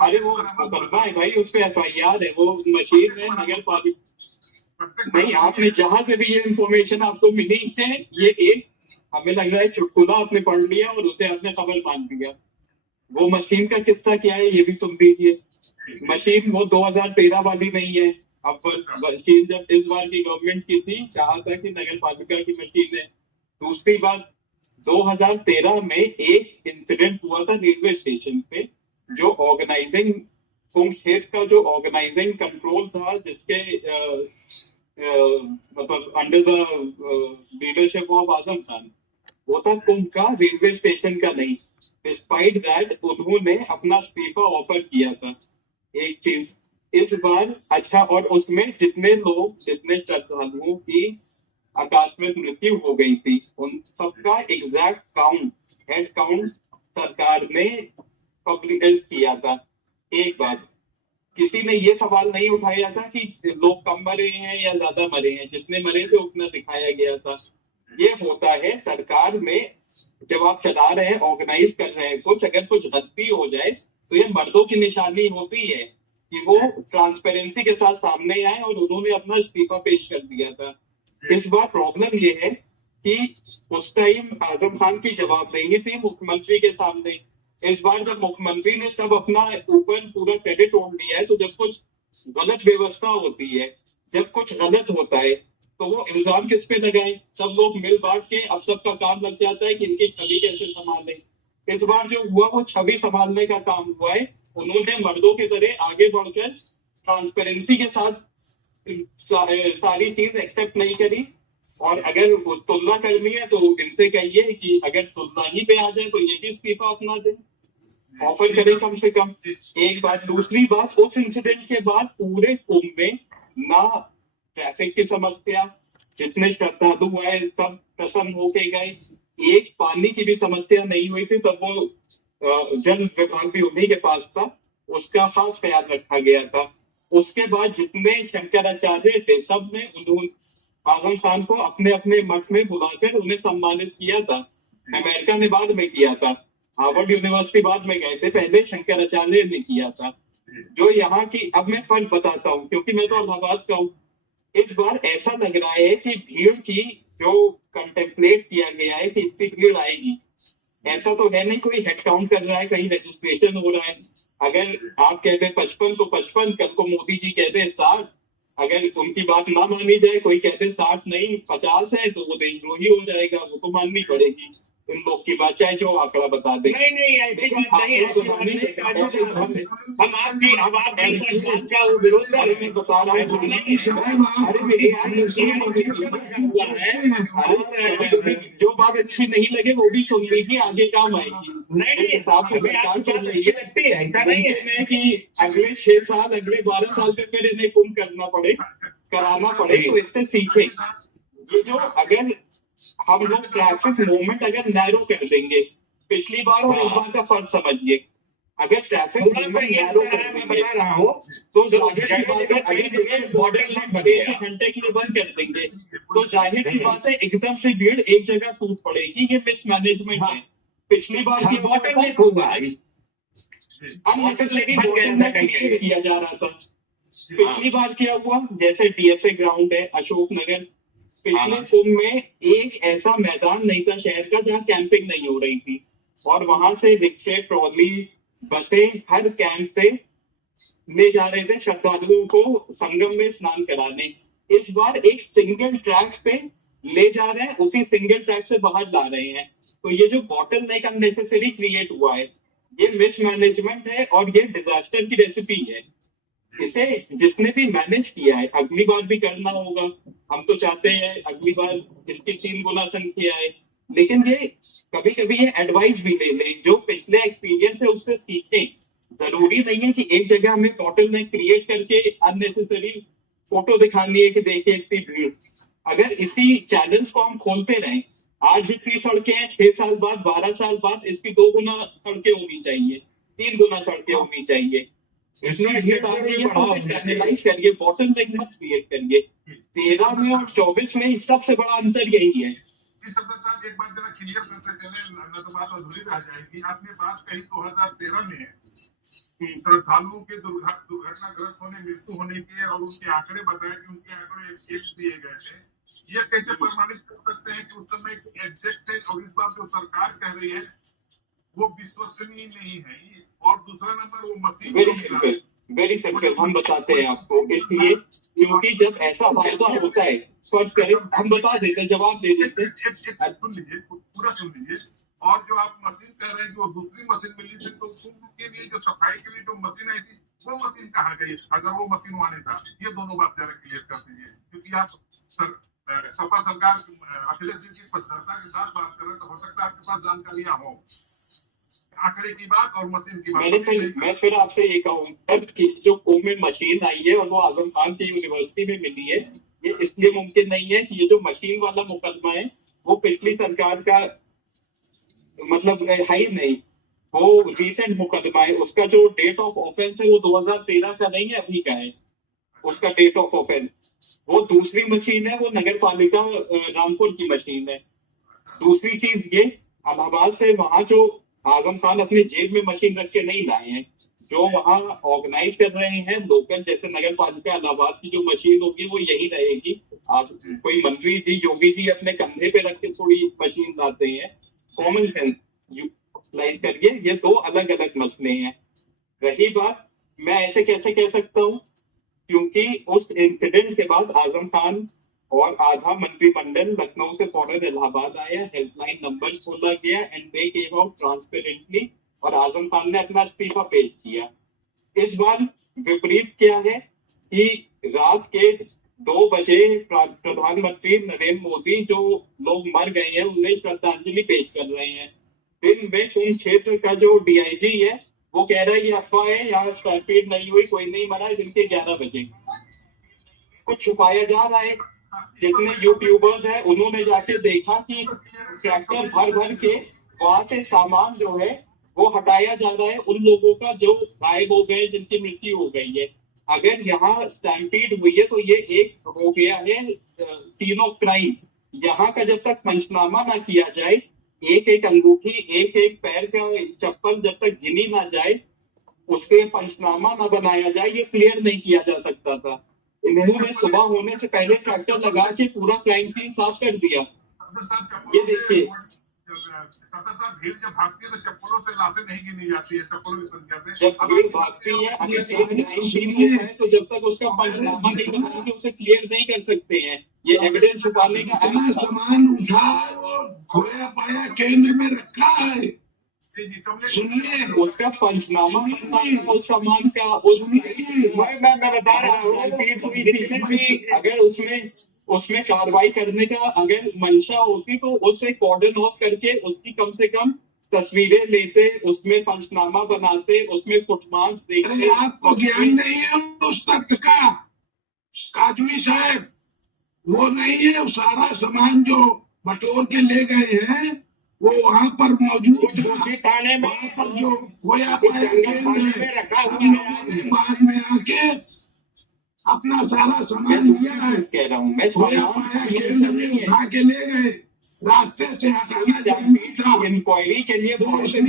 अरे वो मुकदमा है भाई, उसपे FIR है, वो मशीन है नगर पालिका। नहीं, आपने जहां से भी ये इंफॉर्मेशन आपको मिली है, ये एक हमें लग रहा है चुटकुला आपने पढ़ लिया और उसे आपने खबर मान लिया। वो मशीन का किस्सा क्या है ये भी सुन लीजिए। मशीन वो 2013 वाली नहीं है। अब मशीन जब इस बार की गवर्नमेंट की थी, कहा था कि नगर पालिका की मशीन है। दूसरी बात, 2013 में एक इंसिडेंट हुआ था रेलवे स्टेशन पे, जो ऑर्गेनाइजिंग कुंभ क्षेत्र का जो ऑर्गेनाइजिंग कंट्रोल था, जिसके मतलब under the leadership of Azam Khan, वो था कुंभ का, रेलवे स्टेशन का नहीं। डिस्पाइट दैट उन्होंने अपना इस्तीफा ऑफर किया था। एक चीज इस बार अच्छा, और उसमें जितने श्रद्धालुओं की आकस्मिक मृत्यु हो गई थी, उन सबका एग्जैक्ट काउंट, हेड काउंट सरकार ने पब्लिक किया था। एक बात, किसी ने ये सवाल नहीं उठाया था कि लोग कम मरे हैं या ज्यादा मरे हैं, जितने मरे थे उतना दिखाया गया था। ये होता है सरकार में, जब आप चला रहे हैं, ऑर्गेनाइज कर रहे हैं कुछ, अगर कुछ गलती हो जाए तो ये मर्दों की निशानी होती है कि वो ट्रांसपेरेंसी के साथ सामने आए, और उन्होंने अपना इस्तीफा पेश कर दिया था। इस बार प्रॉब्लम ये है कि उस टाइम आजम खान की जवाबदेही थी मुख्यमंत्री के सामने। इस बार जब मुख्यमंत्री ने सब अपना ऊपर पूरा क्रेडिट ओढ़ लिया है, तो जब कुछ गलत व्यवस्था होती है, जब कुछ गलत होता है, तो वो इल्जाम किस पे लगाए? सब लोग मिल बांट के अब सबका काम लग जाता है कि इनकी छवि कैसे संभालें। इस बार जो हुआ वो छवि संभालने का काम हुआ है। उन्होंने मर्दों की तरह आगे बढ़कर ट्रांसपेरेंसी के साथ सारी चीज एक्सेप्ट नहीं करी। और अगर तुलना करनी है तो इनसे कहिए कि अगर तुलना ही पे आ जाए तो ये भी इस्तीफा अपना दे, ऑफर करें कम से कम। एक बात। दूसरी बात, उस इंसिडेंट के बाद पूरे कुंभ में ना ट्रैफिक की समस्या, जितने श्रद्धालु आए सब प्रसन्न होके गए, एक पानी की भी समस्या नहीं हुई थी। तब वो जल विभाग भी उन्हीं के पास था, उसका खास ख्याल रखा गया था। उसके बाद जितने शंकराचार्य थे, सब ने उन्होंने आजम खान को अपने अपने मठ में बुलाकर उन्हें सम्मानित किया था। अमेरिका ने बाद में किया था, हार्वर्ड यूनिवर्सिटी बाद में गए थे, पहले शंकराचार्य ने किया था। जो यहाँ की, अब मैं फर्क बताता हूँ क्योंकि मैं तो इलाहाबाद का हूँ। इस बार ऐसा लग रहा है कि भीड़ की जो कंटेम्पलेट किया गया है कि इतनी भीड़ आएगी, ऐसा तो है नहीं। कोई हेड काउंट कर रहा है, कहीं रजिस्ट्रेशन हो रहा है। अगर आप कहते 55 तो 55, कल को मोदी जी कहते 60, अगर उनकी बात ना मानी जाए, कोई कहते 60 नहीं 50 है, तो वो देशद्रोही हो जाएगा। वो तो माननी पड़ेगी इन लोग की बात, चाहे जो आंकड़ा बता दे। नहीं ऐसी बात नहीं है। हम आपकी सरकार का विरोध कर रहे हैं, बता रहा हूँ। अरे मेरी जो बात अच्छी नहीं लगे वो भी सुन लीजिए, आगे काम आएगी। नहीं, हिसाब से सरकार चल रही है। ऐसा नहीं है कि अगले 6 साल, अगले 12 साल से फिर इन्हें कुंभ कराना पड़े, तो इससे सीखे। ये जो अगर हम लोग ट्रैफिक मूवमेंट अगर नैरो कर देंगे, पिछली बार और इस बार का फर्क समझिए। अगर ट्रैफिक मूवमेंट नैरो कर देंगे तो जाहिर सी बात है, अगर बॉर्डर 1 घंटे के लिए बंद कर देंगे तो जाहिर सी बात है एकदम से भीड़ एक जगह टूट पड़ेगी। ये मिसमैनेजमेंट है। पिछली बार की बॉटलनेक होगा, किया जा रहा था। पिछली बार क्या हुआ, जैसे DFA ग्राउंड है अशोकनगर, पिछले कुंभ में एक ऐसा मैदान नहीं था शहर का जहाँ कैंपिंग नहीं हो रही थी, और वहां से रिक्शे, ट्रॉली, बसें हर कैंप से ले जा रहे थे श्रद्धालुओं को संगम में स्नान कराने। इस बार एक सिंगल ट्रैक पे ले जा रहे हैं, उसी सिंगल ट्रैक से बाहर ला रहे हैं। तो ये जो बॉटल नेक अननेसेसरी क्रिएट हुआ है, ये मिसमैनेजमेंट है और ये डिजास्टर की रेसिपी है। इसे जिसने भी मैनेज किया है अगली बार भी करना होगा। हम तो चाहते हैं अगली बार इसकी 3 गुना संख्या आए, लेकिन ये कभी कभी ये एडवाइस भी ले लें, जो पिछले एक्सपीरियंस है उससे सीखें। जरूरी नहीं है कि एक जगह हमें बॉटल नेक क्रिएट करके अननेसेसरी फोटो दिखानी है कि देखिए इतनी भीड़। अगर इसी चैलेंज को हम खोलते रहें, आज जितनी सड़कें हैं 6 साल बाद 12 साल बाद इसकी 2 गुना सड़कें होनी चाहिए, 3 गुना सड़कें होनी चाहिए। चैनलाइज करिए, बॉटल नेक मत क्रिएट करिए। 13 में और 24 में सबसे बड़ा अंतर यही है। एक बात जरा क्लियर करते चले, न तो बात अधूरी रह जाएगी। आपने बात कही 2013 में श्रद्धालुओं के दुर्घटनाग्रस्त होने, मृत्यु होने के और उनके आंकड़े बताए कि उनके आंकड़े एक दिए गए थे। ये कैसे प्रमाणित कर सकते हैं कि उस समय एग्जैक्ट है? और इस बात जो सरकार कह रही है वो विश्वसनीय नहीं है। और दूसरा नंबर वो मशीन वेरी सिंपल हम बताते हैं आपको, इसलिए क्योंकि जब ऐसा फायदा होता है फर्ज करें हम बता देते, जवाब दे देते। सुन लीजिए, पूरा सुन लीजिए। और जो आप मशीन कह रहे हैं कि वो दूसरी मशीन मिली थी, तो कुंभ के लिए जो सफाई के लिए जो मशीन आई थी वो मशीन कहाँ गई? अगर वो मशीन वहां नहीं था, ये दोनों बात जरा क्लियर कर दीजिए। क्योंकि आप सपा सरकार अखिलेश जी की पद्धरता के साथ बात कर रहे हैं, तो हो सकता है आपके पास जानकारियां हो आंकड़े की बात और मशीन की बात। मैं फिर आपसे ये कहूँगा कि जो कुंभ में मशीन आई है और वो आजम खान की यूनिवर्सिटी में मिली है, ये इसलिए मुमकिन नहीं है कि ये जो मशीन वाला मुकदमा है वो पिछली सरकार का मतलब है ही नहीं, वो रिसेंट मुकदमा है। उसका जो डेट ऑफ ऑफेंस है वो 2013 का नहीं है, अभी का है उसका डेट ऑफ ऑफेंस। वो दूसरी मशीन है, वो नगर पालिका रामपुर की मशीन है। दूसरी चीज ये, इलाहाबाद से वहां जो आजम खान अपने जेब में मशीन रख के नहीं लाए हैं, जो वहां ऑर्गेनाइज कर रहे हैं लोकल, जैसे नगर पालिका इलाहाबाद की जो मशीन होगी वो यही रहेगी। आप कोई मंत्री जी योगी जी अपने कंधे पे रख के थोड़ी मशीन लाते हैं, कॉमन सेंस यूटिलाइज करिए। ये 2 अलग अलग मसले हैं। रही बात, मैं ऐसे कैसे कह सकता हूँ, क्योंकि उस इंसिडेंट के बाद आजम खान और आधा मंत्रिमंडल लखनऊ से फौरन इलाहाबाद आया, हेल्पलाइन नंबर खोला गया and they came out transparently, और आजम खान ने अपना इस्तीफा पेश किया। इस बार विपरीत क्या है कि रात के 2 बजे प्रधानमंत्री नरेंद्र मोदी जो लोग मर गए हैं उन्हें श्रद्धांजलि पेश कर रहे हैं। दिन में कुंभ क्षेत्र का जो डीआईजी है वो कह रहा है ये अफवाह है, यहाँ स्टैम्पीड नहीं हुई, कोई नहीं मरा। दिन के 11 बजे कुछ छुपाया जा रहा है। जितने यूट्यूबर्स हैं उन्होंने जाके देखा कि ट्रैक्टर भर भर के वहां से सामान जो है वो हटाया जा रहा है उन लोगों का जो गायब हो गए, जिनकी मृत्यु हो गई है। अगर यहाँ स्टैम्पीड हुई है तो ये एक हो गया है सीन ऑफ क्राइम। यहाँ का जब तक पंचनामा ना किया जाए, एक एक अंगूठी एक एक पैर का चप्पल जब तक गिनी ना जाए, उसके पंचनामा ना बनाया जाए, ये क्लियर नहीं किया जा सकता था। इन्होंने सुबह होने से पहले ट्रैक्टर लगा के पूरा क्राइम सीन साफ कर दिया। ये देखिए, भीड़ जब भागती है तो चप्पलों से लाशें नहीं गिनी जाती है, चप्पलों की संख्या से। जब भीड़ भागती है अगर क्राइम सीन होता है तो जब तक उसका पंचनामा नहीं बनाएंगे उसे क्लियर नहीं कर सकते हैं। ये एविडेंस छुपाने का सामान उठा है वो खोया पाया केंद्र में रखा है। सुनिए, उसका पंचनामा उस सामान का मैं बता रहा हूँ अगर उसमें कार्रवाई करने का अगर मंशा होती तो उसे कॉर्डन ऑफ करके उसकी कम से कम तस्वीरें लेते, उसमें पंचनामा बनाते, उसमें फुटमार्क्स देखते। आपको ज्ञान नहीं है उस तथ्य का काजमी साहब, वो नहीं है। सारा सामान जो बटोर के ले गए हैं वो वहाँ पर मौजूद था। वहाँ पर जो खोया पाया केंद्र है, बाद में आके अपना सारा सामान दिया है। कह रहा हूँ मैं, खोया पाया केंद्र में उठा के ले गए, रास्ते से हटाना जरूरी था। इंक्वायरी के लिए स्टेशन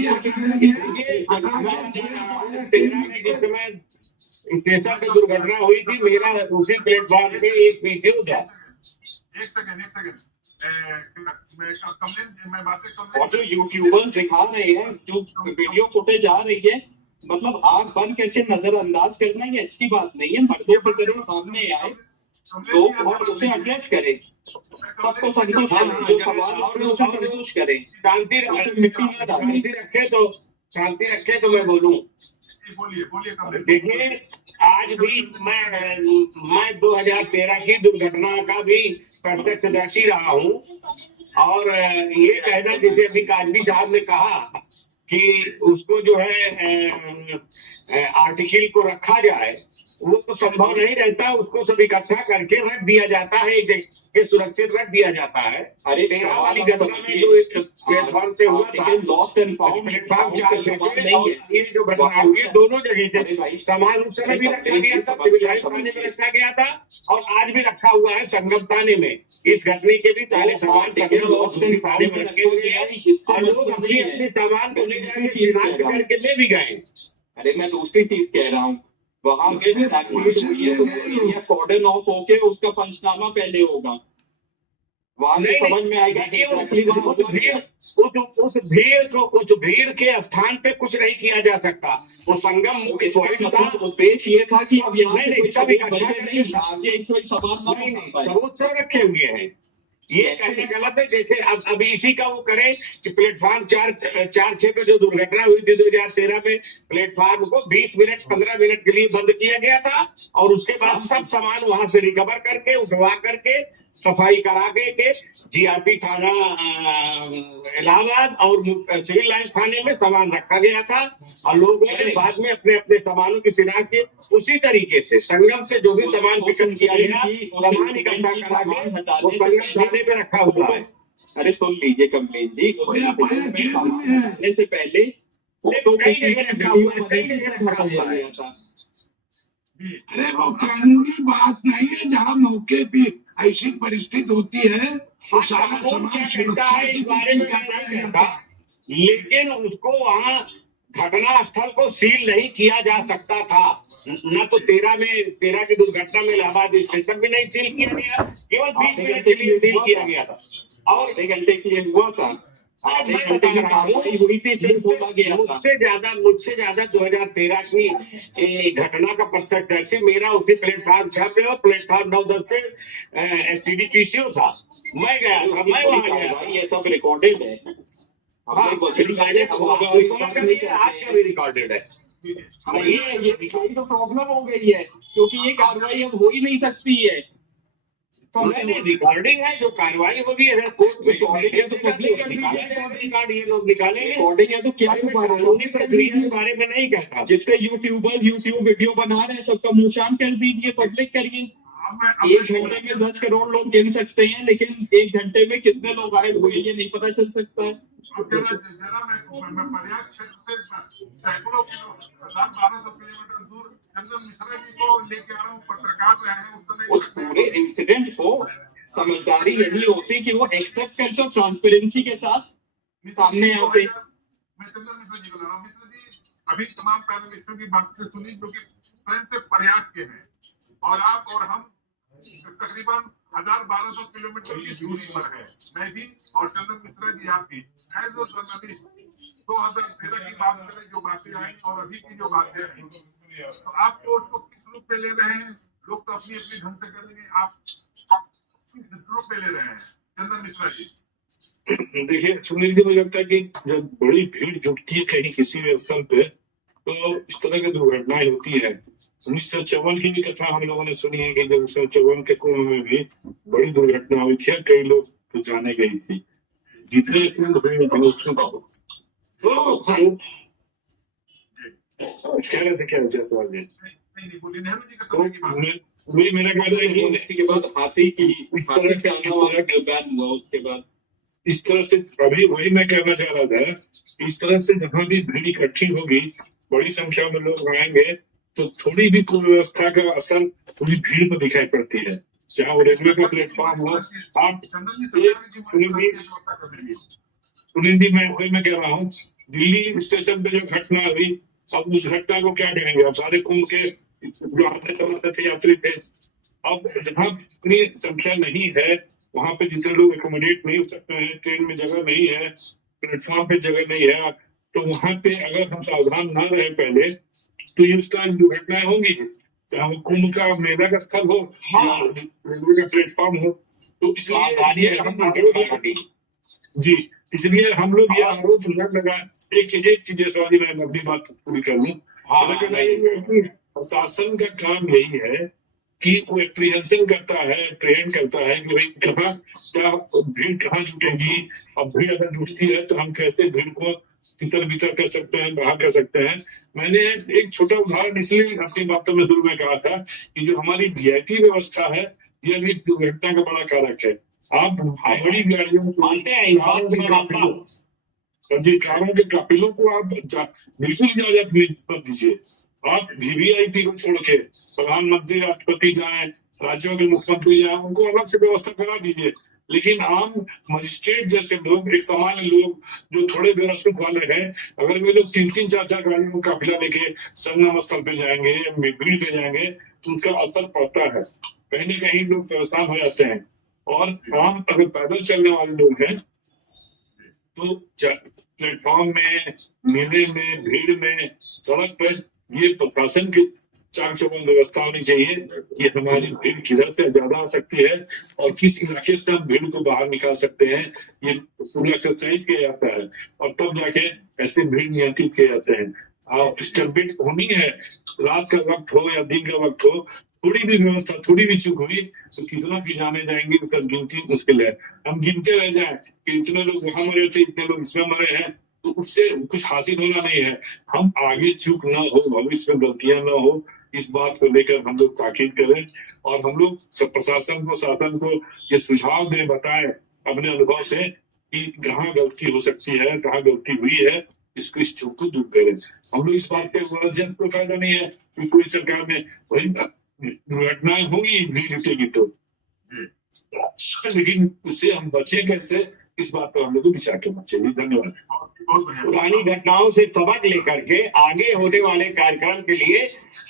पे दुर्घटना हुई थी, मेरा उसी प्लेटफॉर्म पे एक पीछे था। एक सेकंड और जो यूट्यूबर्स दिखा रहे हैं, जो वीडियो फुटेज आ रही है, मतलब आग बंद करके नजरअंदाज करना ये अच्छी बात नहीं है। मर्दों की तरह सामने आए तो और उसे एड्रेस करे, सबको संतुष्ट करे, जो सवाल और उसे संतुष्ट करे, शांति मिट्टी में डाले। शांति रखे तो मैं बोलूं। बोलिए बोलिए कमलेश। देखिए, आज भी मैं 2013 की दुर्घटना का भी प्रत्यक्षदर्शी रहा हूं, और ये कहना जैसे अभी काजमी साहब ने कहा कि उसको जो है आर्टिकल को रखा जाए, वो तो संभव नहीं रहता। उसको सब इकट्ठा करके रख दिया जाता है, एक जगह सुरक्षित रख दिया जाता है। अरे 13 वाली घटना में जो इस प्लेटफॉर्म से हुआ था, लॉस्ट एंड फाउंड प्लेटफॉर्म 4 से और ये जो घटना हुई है, दोनों जगह से सामान उस समय भी रखा गया था, सिविल लाइन थाने में रखा गया था, और आज भी रखा हुआ है संगम थाने में। इस घटने के भी सारे सामान थाने में रखे हुए हैं, और लोग अपने अपने सामान को ले जाके करके ले भी गए। अरे मैं दूसरी चीज कह रहा हूँ, वहां पे स्टैग्नेट हुई है तो एरिया कॉर्डन ऑफ होके उसका पंचनामा पहले होगा, वहां से समझ में आएगा कि एक्चुअली वहां उस भीड़ के स्थान पे कुछ नहीं किया जा सकता। वो संगम मुख्य उद्देश्य ये था कि अब यहाँ से कोई सभी बचे नहीं, आगे कोई सवाल नहीं, सबूत सब रखे हुए हैं। ये कहना गलत है। जैसे अब इसी का वो करें कि प्लेटफॉर्म 4-6 पे जो दुर्घटना हुई थी 2013 में, प्लेटफॉर्म को 20 मिनट 15 मिनट के लिए बंद किया गया था, और उसके बाद सब सामान वहां से रिकवर करके उठवा करके सफाई करा के जीआरपी थाना इलाहाबाद और सिविल लाइन थाने में सामान रखा गया था, और लोगों ने बाद में अपने अपने सामानों की शिनाख्त की। उसी तरीके से संगम से जो भी सामान पिकअप किया गया, सामान इकट्ठा करा के वो संगम थाने पे रखा हुआ है। अरे सुन लीजिए कमलेश जी, आने से पहले फोटो रखा हुआ है। अरे वो कानूनी बात नहीं है, जहाँ मौके पे ऐसी परिस्थिति होती है वो सारा सामान सुरक्षा इस बारे में नहीं कहता, लेकिन उसको वहाँ घटना स्थल को सील नहीं किया जा सकता था। न तो 13 की दुर्घटना में इलाहाबाद स्टेशन भी नहीं सील किया गया, केवल 20 मिनट के लिए सील किया गया था, और आधे घंटे के लिए हुआ था, आधे घंटे में कार्रवाई हुई थी, सिर्फ बोला गया था। मुझसे ज्यादा 2013 की घटना का प्रत्यक्षदर्शी मेरा उसी प्लेटफॉर्म 6 पे और प्लेटफॉर्म 9-10 पे एसटीडी पीसीओ था। मैं गया था, मैं वहां गया। ये सब रिकॉर्डेड है, आज का भी रिकॉर्डेड है। ये तो प्रॉब्लम हो गई है, क्योंकि ये कार्रवाई अब हो ही नहीं सकती है। रिकॉर्डिंग है, जो कार्रवाई होगी रिकॉर्डिंग है तो पब्लिक ये लोग निकालेंगे। रिकॉर्डिंग है तो क्या कानूनी प्रक्रिया के बारे में नहीं कहता। जिसके यूट्यूबर यूट्यूब वीडियो बना रहे हैं सबका मुंह शांत कर दीजिए, पब्लिक करिए। 1 घंटे में 10 करोड़ लोग गिन सकते हैं, लेकिन 1 घंटे में कितने लोग आए हुए ये नहीं पता चल सकता है। मैं पर्याप्त क्षेत्र से सैकड़ों 1200 किलोमीटर दूर चंदन मिश्रा जी को लेके आ रहा हूँ, पत्रकार रहे हैं उस पूरे इंसिडेंट को समझदारी यही होती कि वो एक्सेप्ट करते, ट्रांसपेरेंसी के साथ सामने आते। मैं चंदन मिश्रा जी को ला रहा हूँ। मिश्रा जी अभी तमाम पैनलिस्टों की बात से सुनी, जो कि स्वयं से प्रयाग के हैं, और आप और हम तकरीबन 1200 किलोमीटर की दूरी पर है। मैं भी और चंदन मिश्रा जी आपकी एज ए जर्नलिस्ट 2013 की बात करें, जो बातें आई और अभी की जो बातें आई, तो आप तो उसको किस रूप में ले रहे हैं? लोग तो अपनी अपनी ढंग से करेंगे, आप किस रूप में ले रहे हैं चंदन मिश्रा जी? देखिए सुनील जी, मुझे लगता है कि जब बड़ी भीड़ जुटती है कहीं किसी भी स्थल पे, तो इस तरह की दुर्घटनाएं होती है। 1954 की भी कथा हम लोगों ने सुनी है कि जब 1954 के कुंभ में भी बड़ी दुर्घटना हुई थी, कई लोग तो जाने गई थी। जितने कुंभ हुए कह रहे थे क्या वजह सवाल है, वही मेरा कहना है कि बाद हाथी की इस तरह से बैन हुआ, उसके बाद इस तरह से अभी वही मैं कहना चाह रहा था, इस तरह से जहाँ भी भीड़ इकट्ठी होगी, बड़ी संख्या में लोग आएंगे, तो थोड़ी भी कोई व्यवस्था का असर पूरी भीड़ पर दिखाई पड़ती है। चाहे वो रेलवे का प्लेटफॉर्म हो, आप सुनील जी, मैं कह रहा हूँ, दिल्ली स्टेशन पे जो घटना हुई, अब उस घटना को क्या कहेंगे? अब सारे कुंभ के जो आते जाते थे यात्री थे, अब जहाँ इतनी संख्या नहीं है, वहां पे जितने लोग एकोमोडेट नहीं हो सकते हैं, ट्रेन में जगह नहीं है, प्लेटफॉर्म पे जगह नहीं है, तो वहां पे अगर हम सावधान ना रहे पहले तो ये उस टाइम दुर्घटनाएं होंगी, चाहे वो कुंभ का मेला का स्थल हो या रेलवे का प्लेटफॉर्म हो। तो इसलिए जी, इसलिए हम लोग ये आरोप न लगाए। एक चीज सवाल मैं अपनी बात पूरी कर लूं। प्रशासन का काम यही है कि वो एप्रीहेंशन करता है, ट्रेन करता है कि भाई कहाँ क्या भीड़ कहाँ जुटेगी, अब भीड़ अगर जुटती है तो हम कैसे भीड़ को तितर बितर कर सकते हैं, बाहर कर सकते हैं। मैंने एक छोटा उदाहरण इसलिए अपनी बातों में शुरू में कहा था कि जो हमारी वीआईपी व्यवस्था है ये भी दुर्घटना का बड़ा कारक है। आप बड़ी गाड़ियों कारों के काफिलों को आप बिल्कुल इजाजत मत दीजिए। आप वीवीआईपी को छोड़ के प्रधानमंत्री, राष्ट्रपति जाए, राज्यों के मुख्यमंत्री जाए, उनको अलग से व्यवस्था करा दीजिए। लेकिन आम मजिस्ट्रेट जैसे लोग, एक सामान्य लोग जो थोड़े बेरसूख वाले हैं, अगर वे लोग 3-3, 4-4 गाड़ियों को काफिला लेके संगम स्थल पे जाएंगे, भीड़ पे जाएंगे, तो उसका असर पड़ता है। कहीं न कहीं लोग परेशान हो जाते हैं। और आम अगर पैदल चलने वाले लोग हैं तो प्लेटफॉर्म में, मेले में, भीड़ में, सड़क पर ये प्रशासन की चाक चौबंद व्यवस्था होनी चाहिए कि हमारी भीड़ किधर से ज्यादा आ सकती है और किस इलाके से हम भीड़ को बाहर निकाल सकते हैं। ये पूरा एक्सरसाइज किया जाता है और तब जाके ऐसे भीड़ नियंत्रित किए जाते हैं। और स्टम्पिंग होनी है, रात का वक्त हो या दिन का वक्त हो, थोड़ी भी व्यवस्था, थोड़ी भी चूक हुई तो कितना की जाने जाएंगे, उसका गिनती मुश्किल है। हम गिनते रह जाए कि इतने लोग वहां मरे थे, इतने लोग इसमें मरे हैं, तो उससे कुछ हासिल होना नहीं है। हम आगे चूक ना हो, भविष्य में गलतियां ना हो, इस बात को लेकर हम लोग ताकीद करें और हम लोग सब प्रशासन को, शासन को ये सुझाव दें, बताएं अपने अनुभव से कि कहाँ गलती हो सकती है, कहाँ गलती हुई है, इसको, इस चूक को दूर करें। हम लोग इस बात पे वॉलंटियर्स को फायदा नहीं है कि कोई सरकार में वही दुर्घटनाएं होंगी, भीड़ जुटेगी तो, लेकिन उससे हम बचे कैसे, इस बात पर हम लोग को विचार करना चाहिए। धन्यवाद। पुरानी घटनाओं से सबक लेकर के आगे होने वाले कार्यक्रम के लिए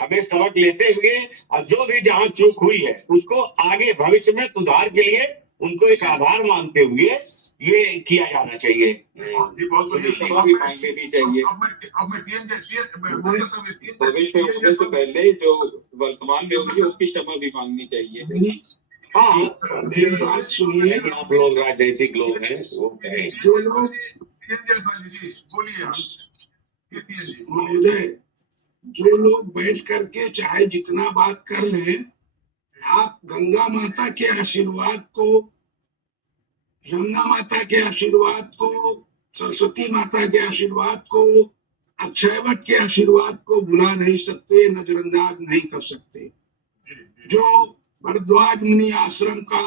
हमें सबक लेते हुए और जो भी जहाँ चूक हुई है उसको आगे भविष्य में सुधार के लिए उनको एक आधार मानते हुए ये किया जाना चाहिए। क्षमा भी मांगनी नहीं चाहिए। भविष्य में होने से पहले जो वर्तमान में होगी उसकी क्षमा भी मांगनी चाहिए। हाँ, मेरी बात सुनिए। आप लोग राजनीतिक लोग हैं, वो कहें जो लोग महोदय, जो लोग बैठ करके चाहे जितना बात कर लें, आप गंगा माता के आशीर्वाद को, यमुना माता के आशीर्वाद को, सरस्वती माता के आशीर्वाद को, अक्षयवट के आशीर्वाद को भुला नहीं सकते, नजरअंदाज नहीं कर सकते। जो भरद्वाज मुनि आश्रम का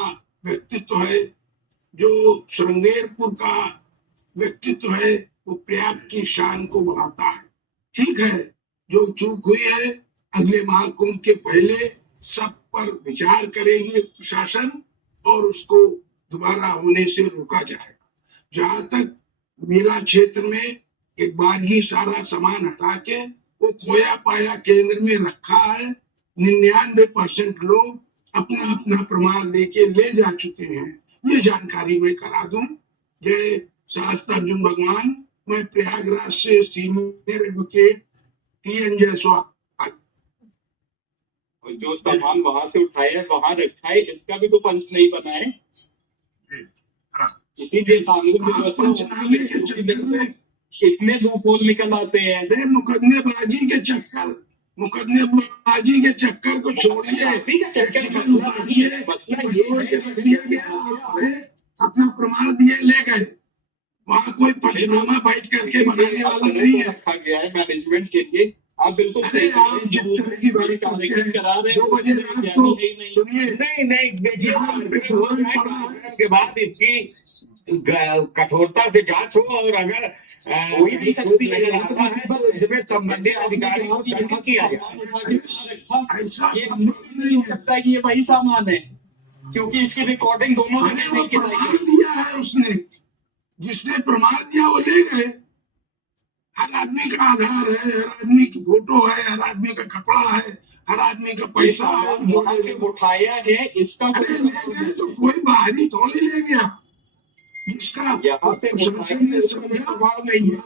व्यक्तित्व है, जो श्रृंगेरपुर का व्यक्तित्व है, वो प्रयाग की शान को बढ़ाता है। ठीक है, जो चूक हुई है अगले महाकुंभ के पहले सब पर विचार करेगी प्रशासन और उसको दोबारा होने से रोका जाएगा। जहां तक मेला क्षेत्र में एक बार ही सारा सामान हटा के वो खोया पाया केंद्र में रखा है, 99% लोग अपना अपना प्रमाण लेके ले जा चुके हैं। ये जानकारी मैं करा दूं। जय शास्त्र अर्जुन भगवान। मैं प्रयागराज से सीनियर एडवोकेट TN जायसवाल। जो सामान वहां से उठाया है वहां रखा है, इसका भी तो पंच नहीं बना है। इसीलिए कानून पंचनामे के चक्कर में इतने लूपहोल निकल आते हैं। मुकदमेबाजी के चक्कर को छोड़िए, अपना प्रमाण दिए ले गए। वहाँ कोई पंचनामा बैठ करके बनाने वाला नहीं है। रखा गया है मैनेजमेंट के लिए। आप बिल्कुल सही आप जिस तरह की बात करा रहे हैं, 2 बजे रात को सुनिए, नहीं के बाद इसकी कठोरता से जांच हो और अगर इसमें संबंधित अधिकारी किया ऐसा नहीं हो सकता कि ये वही सामान है, क्योंकि इसकी रिकॉर्डिंग दोनों जगह दिया है उसने, जिसने प्रमाण दिया वो ले गए। हर आदमी का आधार है, हर आदमी की फोटो है, हर आदमी का कपड़ा है, हर आदमी का पैसा है, जो उठाया है इसका तो कोई बाहरी थोड़ी ले गया। जिसका यहाँ से प्रशासन ने समझा नहीं है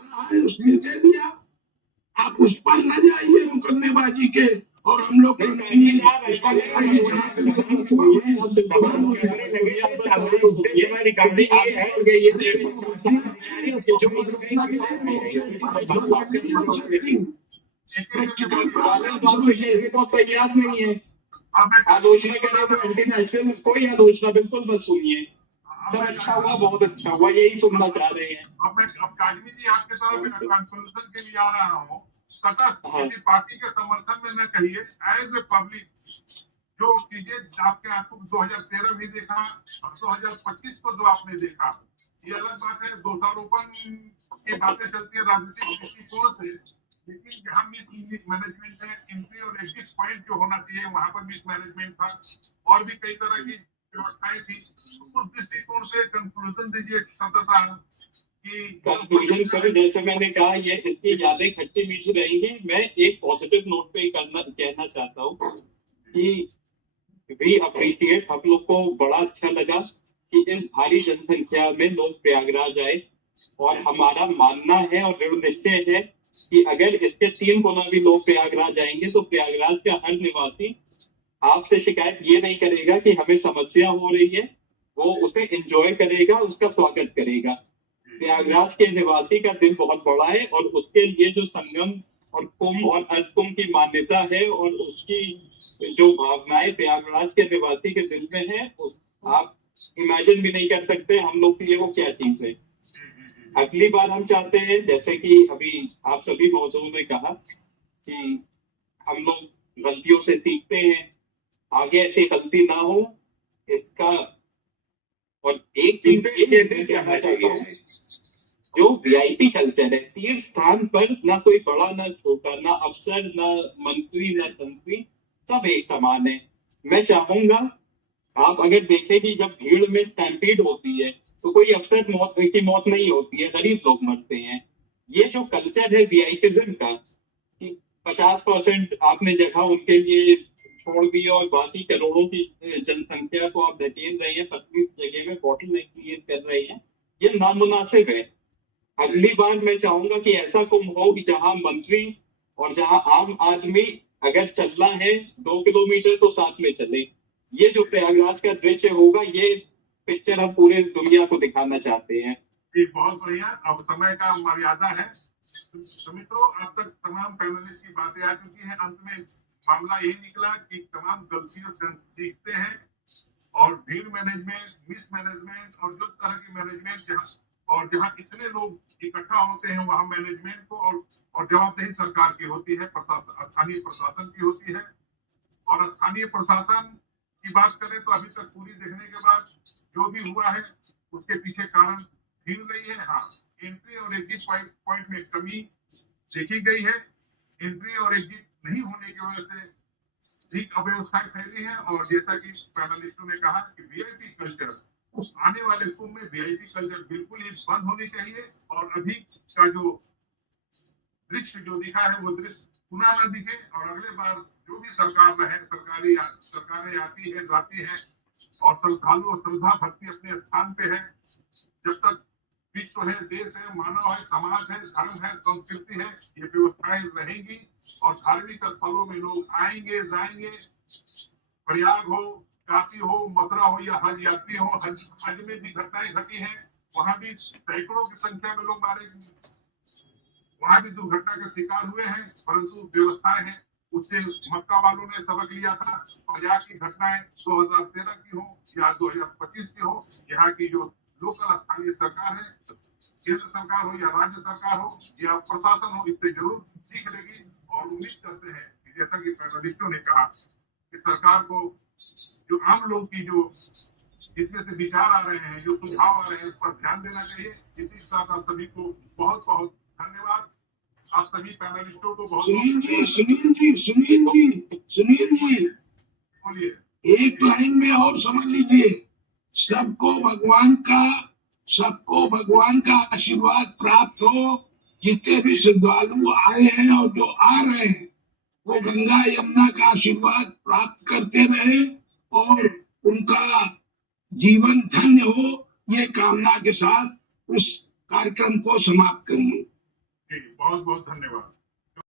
उसने दे दिया। आप उस पर न जाइए मुकदमेबाजी के, और हम लोग तैयार नहीं है। आलोचना करें तो एंटी नेशनल, कोई आलोचना बिल्कुल मत सुनिए। सर अच्छा हुआ, बहुत अच्छा हुआ, यही सुनना चाह रहे हैं। अब काजमी जी आपके तरफ कंक्लूजन के लिए आ रहा हूँ। किसी पार्टी के समर्थन में न कहिए, एज ए पब्लिक जो चीजें आपके आपको 2013 भी देखा और 2025 को जो आपने देखा, ये अलग बात है। दोषारोपण की बातें चलती है राजनीतिक दृष्टिकोण से, लेकिन जहाँ मिस मैनेजमेंट है, एंट्री और एग्जिट पॉइंट जो होना चाहिए वहां पर मिस मैनेजमेंट था, और भी कई तरह की व्यवस्थाएं थी। तो उस दृष्टिकोण से कंक्लूजन दीजिए कंक्लूजन सर, जैसे मैंने कहा, ये इसकी यादें खट्टी मीठी रहेंगी। मैं एक पॉजिटिव नोट पे कहना चाहता हूँ कि वी अप्रिशिएट, हम लोग को बड़ा अच्छा लगा कि इस भारी जनसंख्या में लोग प्रयागराज आए, और हमारा मानना है और दृढ़ निश्चय है कि अगर इसके 3 गुना भी लोग प्रयागराज आएंगे तो प्रयागराज का हर निवासी आपसे शिकायत ये नहीं करेगा कि हमें समस्या हो रही है, वो उसे एंजॉय करेगा, उसका स्वागत करेगा। प्रयागराज के निवासी का दिल बहुत बड़ा है, और उसके लिए जो संगम और कुंभ और अर्धकुंभ की मान्यता है और उसकी जो भावनाएं प्रयागराज के निवासी के दिल में है, आप इमेजिन भी नहीं कर सकते हम लोग के लिए वो क्या चीज है। अगली बार हम चाहते हैं, जैसे कि अभी आप सभी मौजूद ने कहा, कि हम लोग गलतियों से सीखते हैं, आगे ऐसी गलती ना हो इसका। और एक चीज ये कहना चाहिए, जो वीआईपी कल्चर है, तीर्थ स्थान पर ना कोई बड़ा ना छोटा, ना अफसर ना मंत्री ना संतरी, सब एक समान है। मैं चाहूंगा आप अगर देखें कि जब भीड़ में स्टैम्पीड होती है तो कोई अफसर की मौत नहीं होती है, गरीब लोग मरते हैं। ये जो कल्चर है वीआईपीज़म का, कि 50% आपने जगह उनके लिए छोड़ दी और बाकी करोड़ों की जनसंख्या को आप धकेल रहे हैं, 25 जगह में बॉटल नेक क्रिएट कर रहे हैं, ये नामुनासिब है। अगली बार मैं चाहूंगा कि ऐसा कुंभ हो कि जहां मंत्री और जहां आम आदमी अगर चलना है 2 किलोमीटर तो साथ में चले। ये जो प्रयागराज का दृश्य होगा, ये पिक्चर हम पूरे दुनिया को दिखाना चाहते हैं। बहुत बढ़िया। अब समय का मर्यादा है तो मित्रों, अब तक तमाम पैनलिस्ट की बातें आ चुकी हैं। अंत में मामला यही निकला कि तमाम गलतियों से सीखते हैं, और भीड़ मैनेजमेंट, मिस मैनेजमेंट और जो तरह की मैनेजमेंट जहाँ इतने लोग इकट्ठा होते हैं वहां मैनेजमेंट को और जवाबदेही सरकार की होती है, स्थानीय प्रशासन की होती है। और स्थानीय प्रशासन की बात करें तो अभी तक पूरी देखने के बाद जो भी हुआ है उसके पीछे कारण ढील रही है। हाँ, एंट्री और एग्जिट पॉइंट में कमी देखी गई है। एंट्री और एग्जिट नहीं होने की वजह से ठीक अव्यवस्थाएं फैली है। और जैसा कि पैनलिस्टों ने कहा कि वीआईपी कल्चर, आने वाले कुंभ में वीआईपी कल्चर बिल्कुल ही बंद होनी चाहिए, और अभी का जो दृश्य जो दिखा है वो दृश्य पुनः न दिखे। और अगले बार जो भी सरकार रहे, सरकारें आती है जाती है, और श्रद्धालु और श्रद्धा भक्ति अपने स्थान पे है। जब तक विश्व है, देश है, मानव है, समाज है, धर्म है, संस्कृति है, ये व्यवस्थाएं रहेंगी, और धार्मिक स्थलों में लोग आएंगे जाएंगे। प्रयाग हो, काशी हो, मथुरा हो या हज यात्री हो, हज में भी घटनाएं घटी हैं, वहां भी सैकड़ों की संख्या में लोग मारे, वहां भी दुर्घटना के शिकार हुए हैं। परंतु व्यवस्थाएं हैं, उससे मक्का वालों ने सबक लिया था। और यहाँ की घटनाएं 2013 की हो या 2025 की हो, यहाँ की जो लोकल स्थानीय सरकार है, केंद्र सरकार हो या राज्य सरकार हो या प्रशासन हो, इससे जरूर सीख लेगी। और उम्मीद करते हैं कि जैसा कि पैनलिस्टों ने कहा कि सरकार को जो आम लोग की जो इसमें से विचार आ रहे हैं, जो सुझाव आ रहे हैं, उस पर ध्यान देना चाहिए। इसी साथ आप सभी को बहुत बहुत धन्यवाद। आप सभी पैनलिस्टों को बहुत सुनील जी बोलिए, एक लाइन में और समझ लीजिए, सबको भगवान का आशीर्वाद प्राप्त हो। जितने भी श्रद्धालु आए हैं और जो आ रहे हैं, वो गंगा यमुना का आशीर्वाद प्राप्त करते रहे और उनका जीवन धन्य हो, ये कामना के साथ इस कार्यक्रम को समाप्त करिए। जी, बहुत बहुत धन्यवाद।